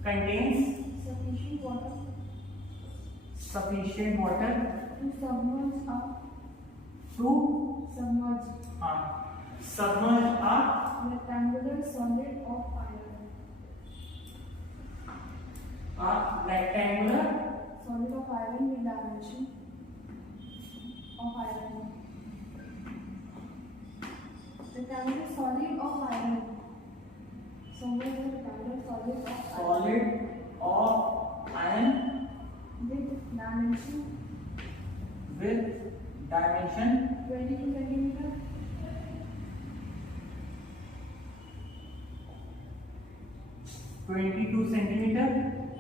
Contains sufficient water. Sufficient water. To submerge a. To submerge. Submerge a rectangular solid of iron. A rectangular solid of iron with dimension of iron. Rectangular solid of iron. Somewhere the rectangular solid of iron. Solid of iron with dimension. With dimension 22 centimeter. 22 centimetre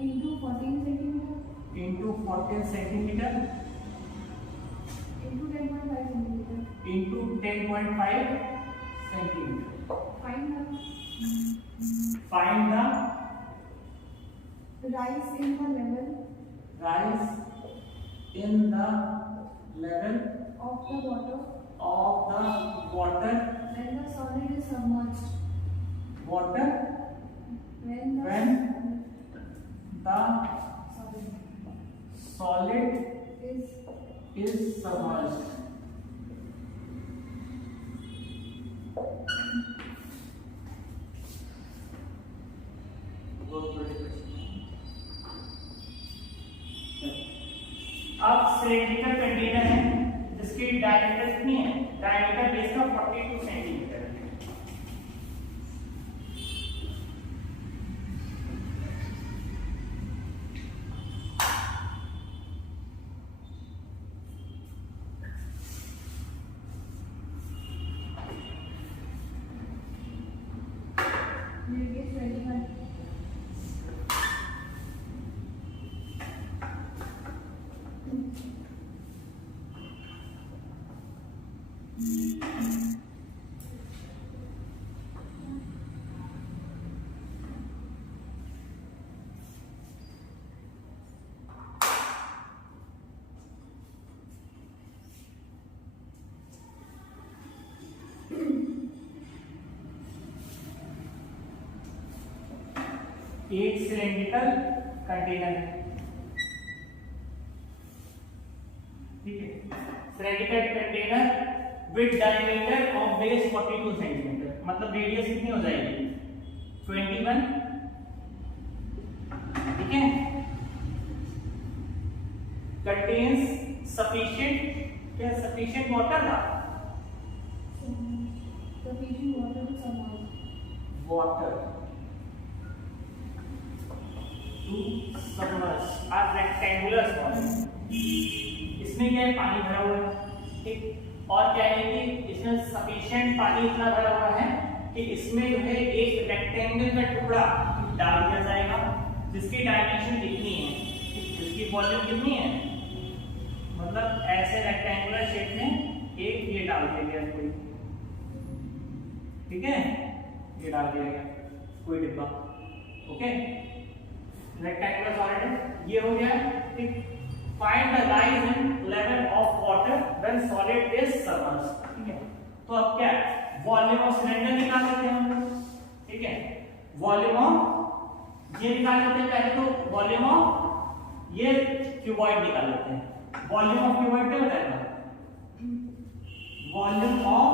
into 14 centimeter into 14 centimetre into 10.5 centimeter. into 10.5 centimetre. Find Find the rise in the level rise in the level of the water of the water when the solid is submerged. water When the when the solid is submerged. अब सिलेंड्रिकल कंटेनर है जिसकी डायमीटर कितनी है? डायमीटर बेस का 42 सेंटीमीटर है. will get 21. एक सिलेंड्रिकल कंटेनर है, ठीक है. Cylindrical container with diameter of base 42 centimetre, मतलब रेडियस कितनी हो जाएगी? 21, ठीक है. कंटेन्स सफिशिएंट, क्या सफिशिएंट वाटर था? Sufficient water to submerge. Water to submerge a rectangular solid. इसमें क्या है? पानी भरा हुआ है, ठीक. और क्या है कि इसमें सफिशिएंट पानी इतना भरा हुआ है कि इसमें जो है एक रेक्टेंगल का टुकड़ा डाल दिया जाएगा जिसकी डायमेंशन कितनी है, जिसकी वॉल्यूम कितनी है, मतलब ऐसे रेक्टेंगुलर शेप में एक ये डाल दिया गया कोई, ठीक है, ये डाल दिया गया कोई डिब्बा. ओके, रेक्टेंगुलर सॉलिड ये हो गया, ठीक. Find the rise in level of water when solid is submerged, ठीक है. तो अब क्या है? वॉल्यूम ऑफ सिलेंडर निकाल लेते हैं हम लोग, ठीक है. वॉल्यूम ऑफ ये निकाल लेते हैं पहले, तो वॉल्यूम ऑफ ये क्यूबॉइड निकाल लेते हैं. वॉल्यूम ऑफ क्यूबॉइड क्या होता है? वॉल्यूम ऑफ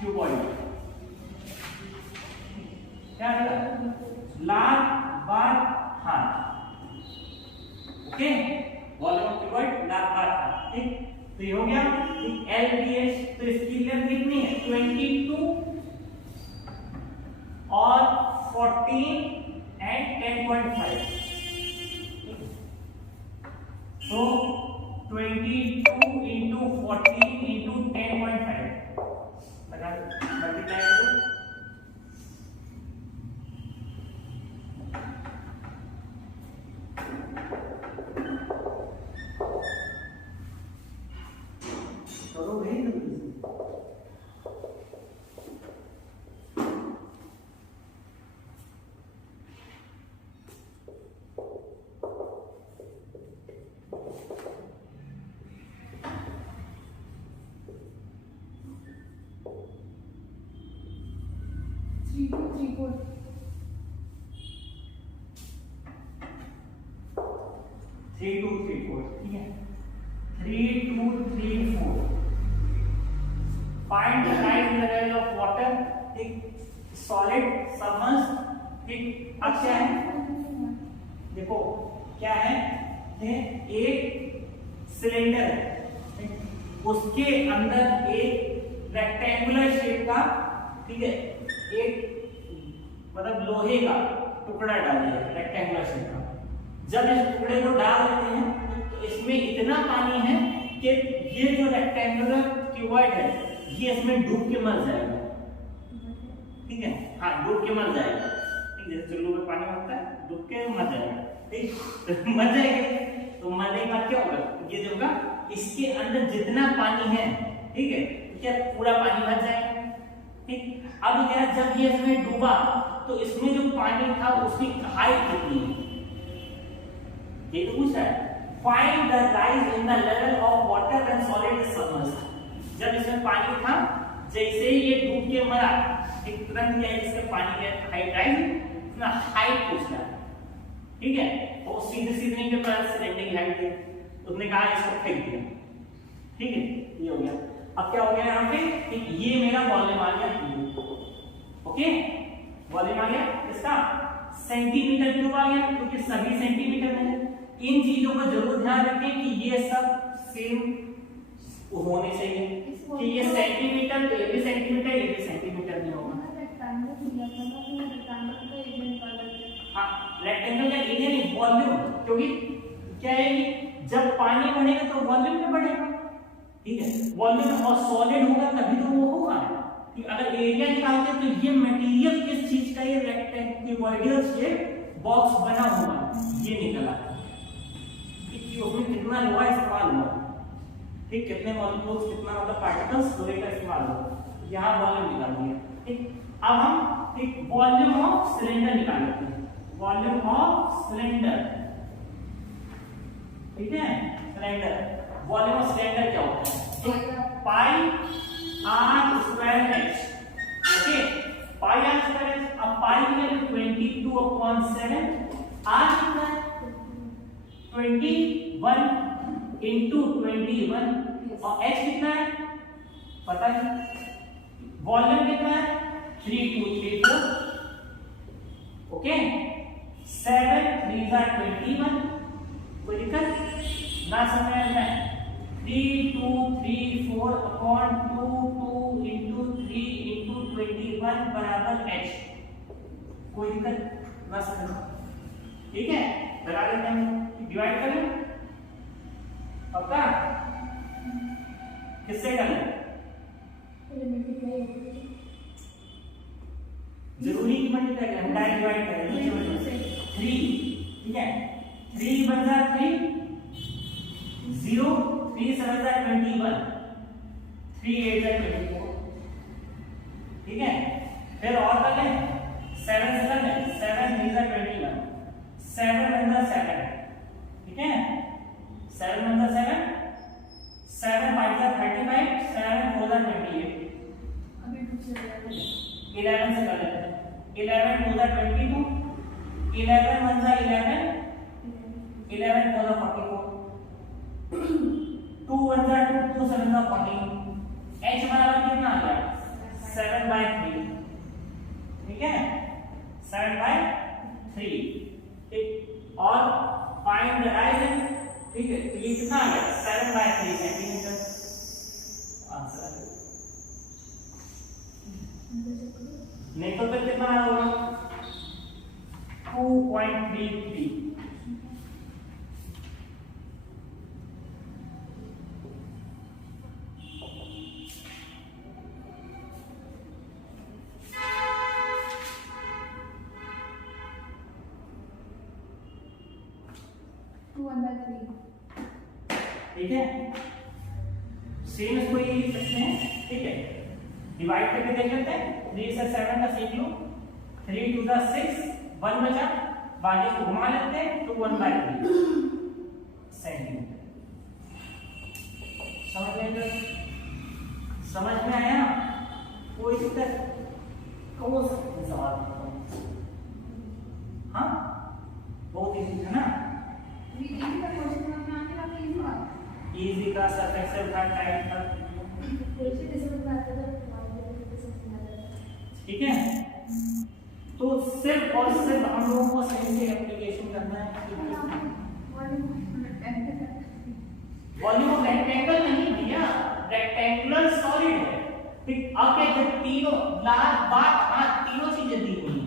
क्यूबॉइड क्या है? लाख बार हाथ, ओके. वॉल्यूम ऑफ क्यूबॉइड लाख बार हाथ, ठीक. तो ये हो गया, ठीक. LBH, तो इसकी लेंथ कितनी है? 22 और 14 एंड 10.5. तो 22 into 14 into 10.5 लगा मल्टीप्लाई करो. करो भाई जल्दी से. Three two three four. 3 2 3 4, ठीक है. 3 2 3 4. Find the rise level of water, ठीक. सॉलिड सबमर्ज्ड, ठीक. अब क्या है? देखो क्या है, ये एक सिलेंडर है, ठीक? उसके अंदर एक रेक्टेंगुलर शेप का, ठीक है, एक मतलब लोहे का टुकड़ा डालिए रेक्टेंगुलर शेप का. जब इस टुकड़े को डाल देते हैं तो इसमें इतना पानी है कि ये जो रेक्टेंगुलर क्यूबॉइड है ये इसमें डूब के मर जाएगा, ठीक है. हाँ, डूब के मर जाएगा, ठीक जैसे चुल्लू में पानी बनता है, डूब के मर जाएगा, ठीक, तो मर जाएगा। तो मरने के बाद क्या होगा, ये जो होगा इसके अंदर जितना पानी है, ठीक है, क्या पूरा पानी भर जाएगा, ठीक। अब क्या, जब ये इसमें डूबा तो इसमें जो पानी था उसकी हाइट कितनी है, ये तो पूछा है। Find the rise in the level of water when solid is submerged. जब इसमें पानी था, जैसे ही ये डूब के मरा, ठीक, तुरंत क्या है, इसके पानी की हाइट राइज, इतना हाइट पूछता है, ठीक है। वो सीधे सीधे नहीं के पास सिलेंडर की हाइट थी, उसने कहा इसको फेंक दिया, ठीक है, ये हो गया। अब क्या हो गया यहाँ पे, ठीक, ये मेरा वॉल्यूम आ गया, ओके, वॉल्यूम आ गया इसका, सेंटीमीटर क्यूब आ गया, क्योंकि सभी सेंटीमीटर में है। इन चीजों का जरूर ध्यान रखें कि ये सब सेम होने चाहिए, कि ये सेंटीमीटर तो ये भी सेंटीमीटर, ये भी सेंटीमीटर नहीं होगा। हाँ, रेक्टेंगल का एरिया नहीं, वॉल्यूम, क्योंकि क्या है कि जब पानी बढ़ेगा तो वॉल्यूम भी बढ़ेगा, ठीक है, वॉल्यूम और सॉलिड होगा तभी तो वो होगा। अगर एरिया निकालते तो ये मटेरियल किस चीज का, ये रेक्टेंगुलर शेप बॉक्स बना हुआ है, ये निकला, कि उसमें कितना लोहा इस्तेमाल हुआ, ठीक, कितने मॉलिक्यूल्स, कितना मतलब पार्टिकल्स लोहे का इस्तेमाल हुआ, यहाँ वॉल्यूम निकाल दिया, ठीक। अब हम एक वॉल्यूम ऑफ सिलेंडर निकाल लेते हैं, वॉल्यूम ऑफ सिलेंडर, ठीक है, सिलेंडर, वॉल्यूम ऑफ सिलेंडर क्या होता है, pi r square h, okay, pi r square h. अब पाई की वैल्यू 22/7, आर कितना है 21 into 21, और एच कितना है पता है, वॉल्यूम कितना है 3234, ओके, 7 3 are 21, कोई दिक्कत ना, समझ में 3234/2 into 3 into 21 बराबर h, कोई दिक्कत ना समझ, ठीक है, लगा लेते हैं, डिवाइड करें, पक्का, किससे करें, जरूरी की मल्टीप्लाई करें, डायरेक्ट डिवाइड करें, 3, ठीक है, 3 बन 3 0, 3 7 21, 3 8 24, ठीक है। फिर और कर लें, 7 7 7 3 21, 7 बन 7, ठीक है, 7 बन 7, 7 5 35, 7 4 28, अभी पूछे 11 से कर लेते हैं, 11 2 22, 11 1 11, 11 4 44, 2 1 2 7 14, h बराबर कितना आ गया 7/3, ठीक है, 7/3, ठीक, और फाइंड द राइज, ठीक है, ये कितना आ गया 7/3 सेंटीमीटर, आंसर नहीं तो फिर कितना होगा 2.33, ठीक है, सेम इसको ये लिख सकते हैं, ठीक है, डिवाइड करके देख लेते हैं, 3 से 7 का सीख लो, 3 2 6, 1 बचा, बाकी को घुमा लेते हैं तो 1/3 सेंटीमीटर, समझ में आया, कोई दिक्कत, कौन सा सवाल, हाँ बहुत इजी था ना, इजी का सरफेस था, टाइट था, ठीक है। तो सिर्फ और सिर्फ हम लोगों को सही से एप्लीकेशन करना है, वॉल्यूम ऑफ रेक्टेंगल नहीं भैया, रेक्टेंगुलर सॉलिड है, ठीक। अब क्या जब तीनों लाल बात हाथ तीनों चीजें दी हुई हैं,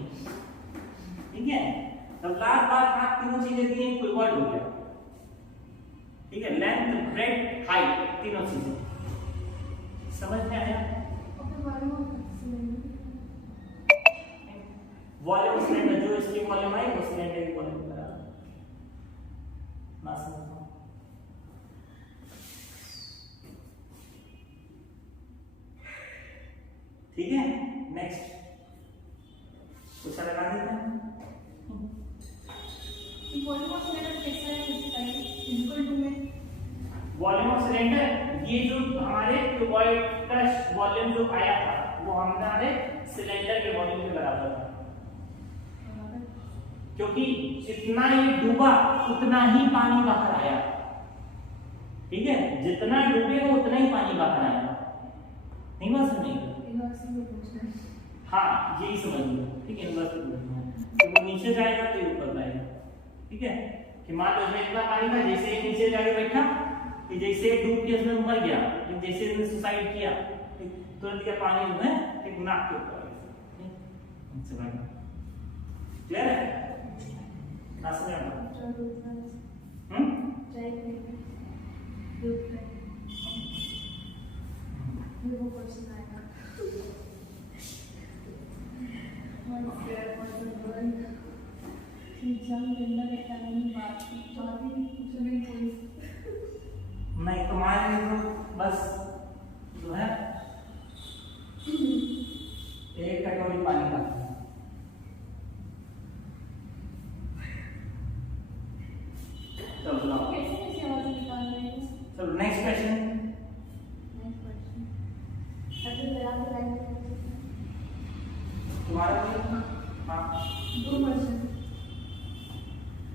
ठीक है, तब लाल बात हाथ तीनों चीजें दी हैं, कोई वर्ड हो गया, ठीक है, लेंथ ब्रेथ हाइट तीनों चीजें, समझ में आया, वॉल्यूम सिलेंडर जो ठीक है, नेक्स्ट कुछ लगा देते हैं। वॉल्यूम ऑफ सिलेंडर कैसा है मुझे बताइए, इक्वल टू में वॉल्यूम ऑफ सिलेंडर, ये जो हमारे क्यूबॉइड का वॉल्यूम जो आया था वो हमारे सिलेंडर के वॉल्यूम के बराबर था, क्योंकि जितना ये डूबा उतना ही पानी बाहर आया। ठीक है, जितना डूबेगा उतना ही पानी बाहर आया। नहीं बात समझेगा? हाँ यही समझ लो। ठीक है, इन्वर्स तो वो नीचे जाएगा तो ये ऊपर जाएगा। ठीक है, कि मान लो इसमें इतना पानी था, जैसे ये नीचे जाके बैठा कि जैसे डूब के इसमें मर गया, जैसे इसने सुसाइड किया तुरंत क्या पानी इसमें एक नाक के ऊपर क्लियर है? वो क्वेश्चन आएगा नहीं तुम्हारे लिए तो बस जो है एक कटोरी पानी का। चलो नेक्स्ट क्वेश्चन। तुम्हारा हाँ दो question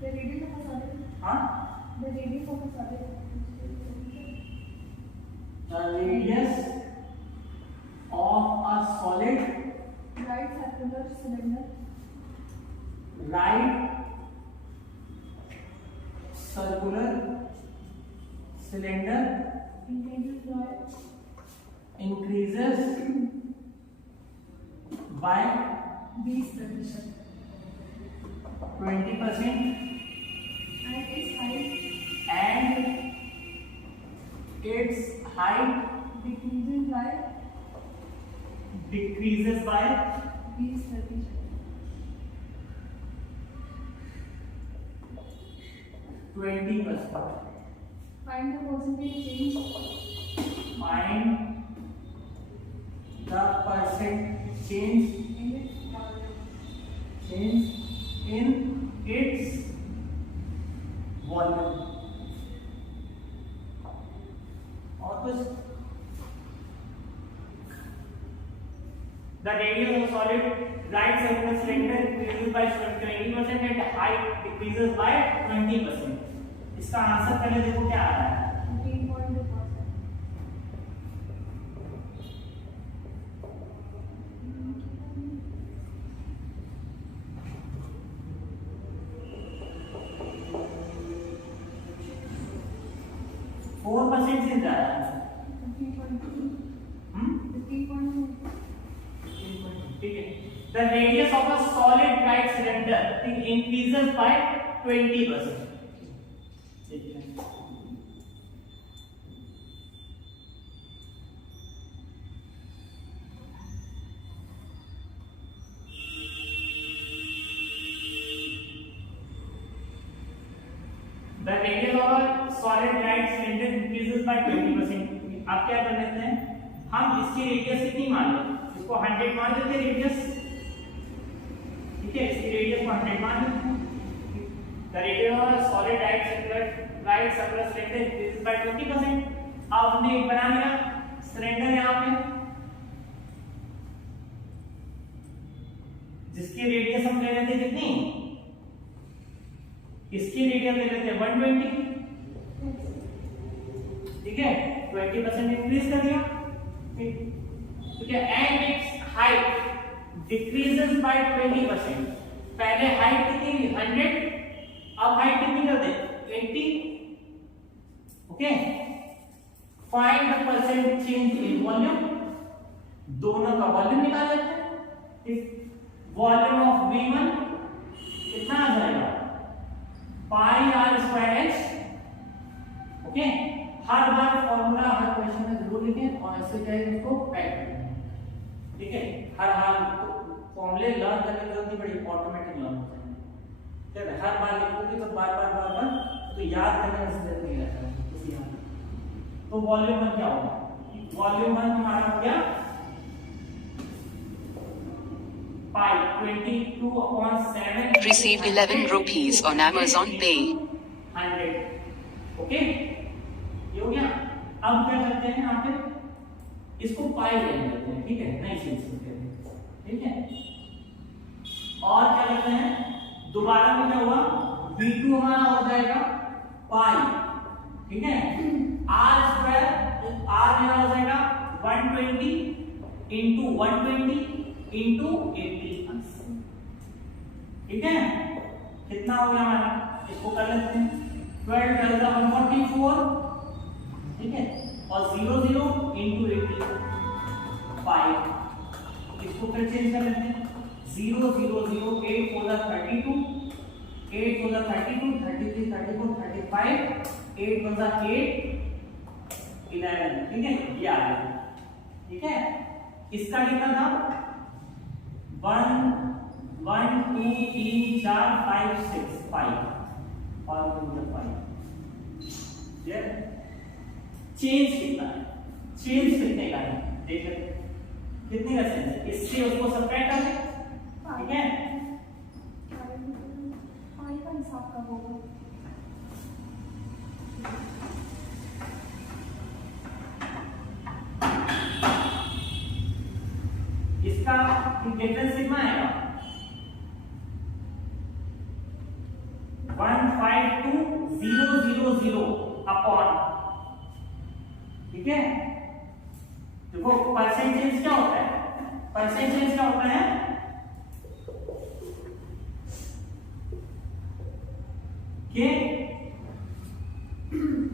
the radius of a solid हाँ the radius of a solid radius of a solid right circular cylinder increases by 20% 20% and its height decreases by 20% 20%. Find the percentage change. Find the percent change In its volume. in its volume. और कुछ? The radius of solid right circular cylinder increases by 20% and height decreases by 20%. इसका आंसर पहले देखो क्या आ रहा है। 15.2%. से जा रहा है। 15.2. ठीक है। The radius of a solid right cylinder increases by 20%. The radius of a solid right cylinder increases by 20%. आप क्या कर लेते हैं, हम इसकी रेडियस कितनी मान लें, इसको 100 मान लेते हैं रेडियस। ठीक है, इसकी रेडियस को 100 मान लेते हैं। The radius of a solid right circular cylinder increases by 20%. अब हमने एक बना लिया सिलेंडर यहाँ पे, जिसकी रेडियस हम ले लेते हैं कितनी, इसकी रेडियस ले लेते हैं 120। ठीक है, 20% इंक्रीज कर दिया। ठीक है, and it's height decreases by 20%। पहले हाइट कितनी थी 100, अब हाइट कितनी कर दे 20। Okay, find the percent change in volume, दोनों का वॉल्यूम निकाल लेते हैं। वॉल्यूम ऑफ V1 कितना आ जाएगा, pi r square h. Okay, हर बार फॉर्मूला हर क्वेश्चन में जरूर लिखें और ऐसे जाए उसको पैक करें। ठीक है, हर हाल फॉर्मूले लर्न करने की जरूरत बड़ी ऑटोमेटिक लर्न हो जाएंगे। ठीक है, हर बार लिखोगे तो बार बार तो याद करने में जरूरत नहीं रहता है किसी हाल। तो वॉल्यूम 1 क्या होगा, वॉल्यूम 1 हमारा हो गया पाई 22/7 Received 11 rupees on Amazon Pay. 100। Okay, ये हो गया। अब क्या करते हैं यहाँ पे, इसको पाई ले लेते हैं, ठीक है, नई चीज करते हैं, ठीक है। और क्या करते हैं, दोबारा में क्या हुआ, v2 हमारा हो जाएगा पाई, ठीक है। r स्क्वायर, r मेरा हो जाएगा 120 इंटू 120 इंटू 80, ठीक है। कितना हो गया हमारा, इसको कर लेते हैं, 12 12 144, ठीक है, और 0 0 इंटू 85, इसको फिर चेंज कर लेते हैं, 0 0 0 8 4 32, 8 4 32, 33 34 35, 8 1 8 11, ठीक है, ये आ गया, ठीक है। इसका कितना था, 1 1 2 3 4 5 6 5 और 5, चेंज कितना है, चेंज कितने का है, देख लेते कितने का चेंज है, इससे उसको सब्ट्रैक्ट कर लें, ठीक है। पाई का हिसाब का होगा, इसका डिफरेंस कितना आएगा, 152,000 अपॉन, ठीक है। देखो परसेंटेज क्या होता है, परसेंटेज क्या होता है कि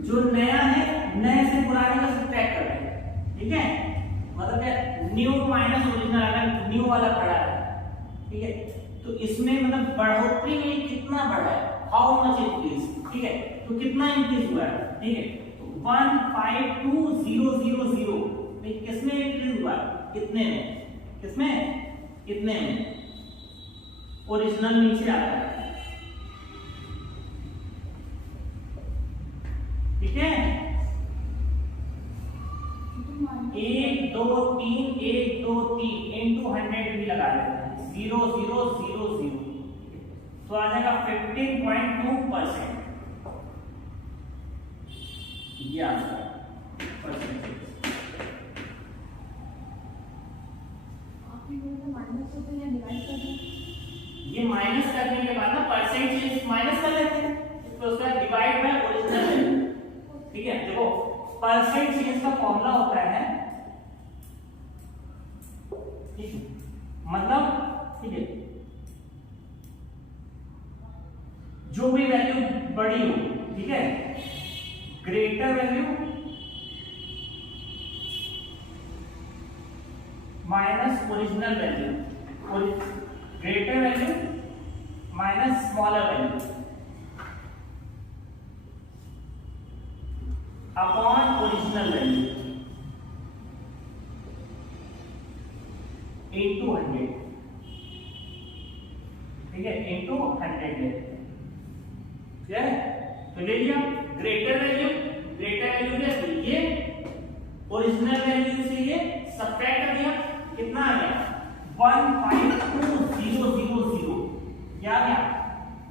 जो नया है नए से पुराने का सब्ट्रैक्ट कर रहे हैं, ठीक है। मतलब क्या, न्यू माइनस ओरिजिनल, अगर न्यू वाला बढ़ा है, ठीक है, तो इसमें मतलब बढ़ोतरी में कितना बढ़ा है, हाउ मच इंक्रीज, ठीक है, तो कितना इंक्रीज हुआ है, ठीक है। तो 152,000 में किसमें इंक्रीज हुआ, कितने में, किसमें, कितने में, ओरिजिनल नीचे आ रहा है, ठीक है। 1 2 3 1 2 3 इंटू 100 भी लगा देते हैं, 0 0 0 0, तो आ जाएगा 15.2%, ये आ जाएगा परसेंटेज। माइनस होते हैं, डिवाइड कर दें, ये माइनस करने के बाद ना परसेंटेज माइनस कर लेते हैं, तो उसका डिवाइड बाय ओरिजिनल वैल्यू, ठीक है। देखो परसेंट चेंज का फॉर्मूला होता है, ठीक है, मतलब, ठीक है, जो भी वैल्यू बड़ी हो, ठीक है, greater value minus original value, greater value minus smaller value upon original value into 100, ठीक है, इंटू 100 ले, ठीक है। तो ले लिया ग्रेटर वैल्यू, ग्रेटर वैल्यू क्या थी, ये ओरिजिनल वैल्यू से ये सब्ट्रैक्ट कर दिया, कितना आ गया 152,000, क्या आ गया,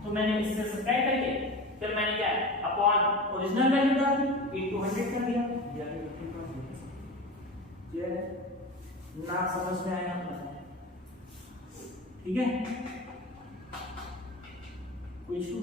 तो मैंने इससे सब्ट्रैक्ट करके फिर मैंने क्या अपॉन ओरिजिनल वैल्यू डाल दी, इंटू 100 कर दिया, ये ना समझ में आया, ठीक है, कोई इशू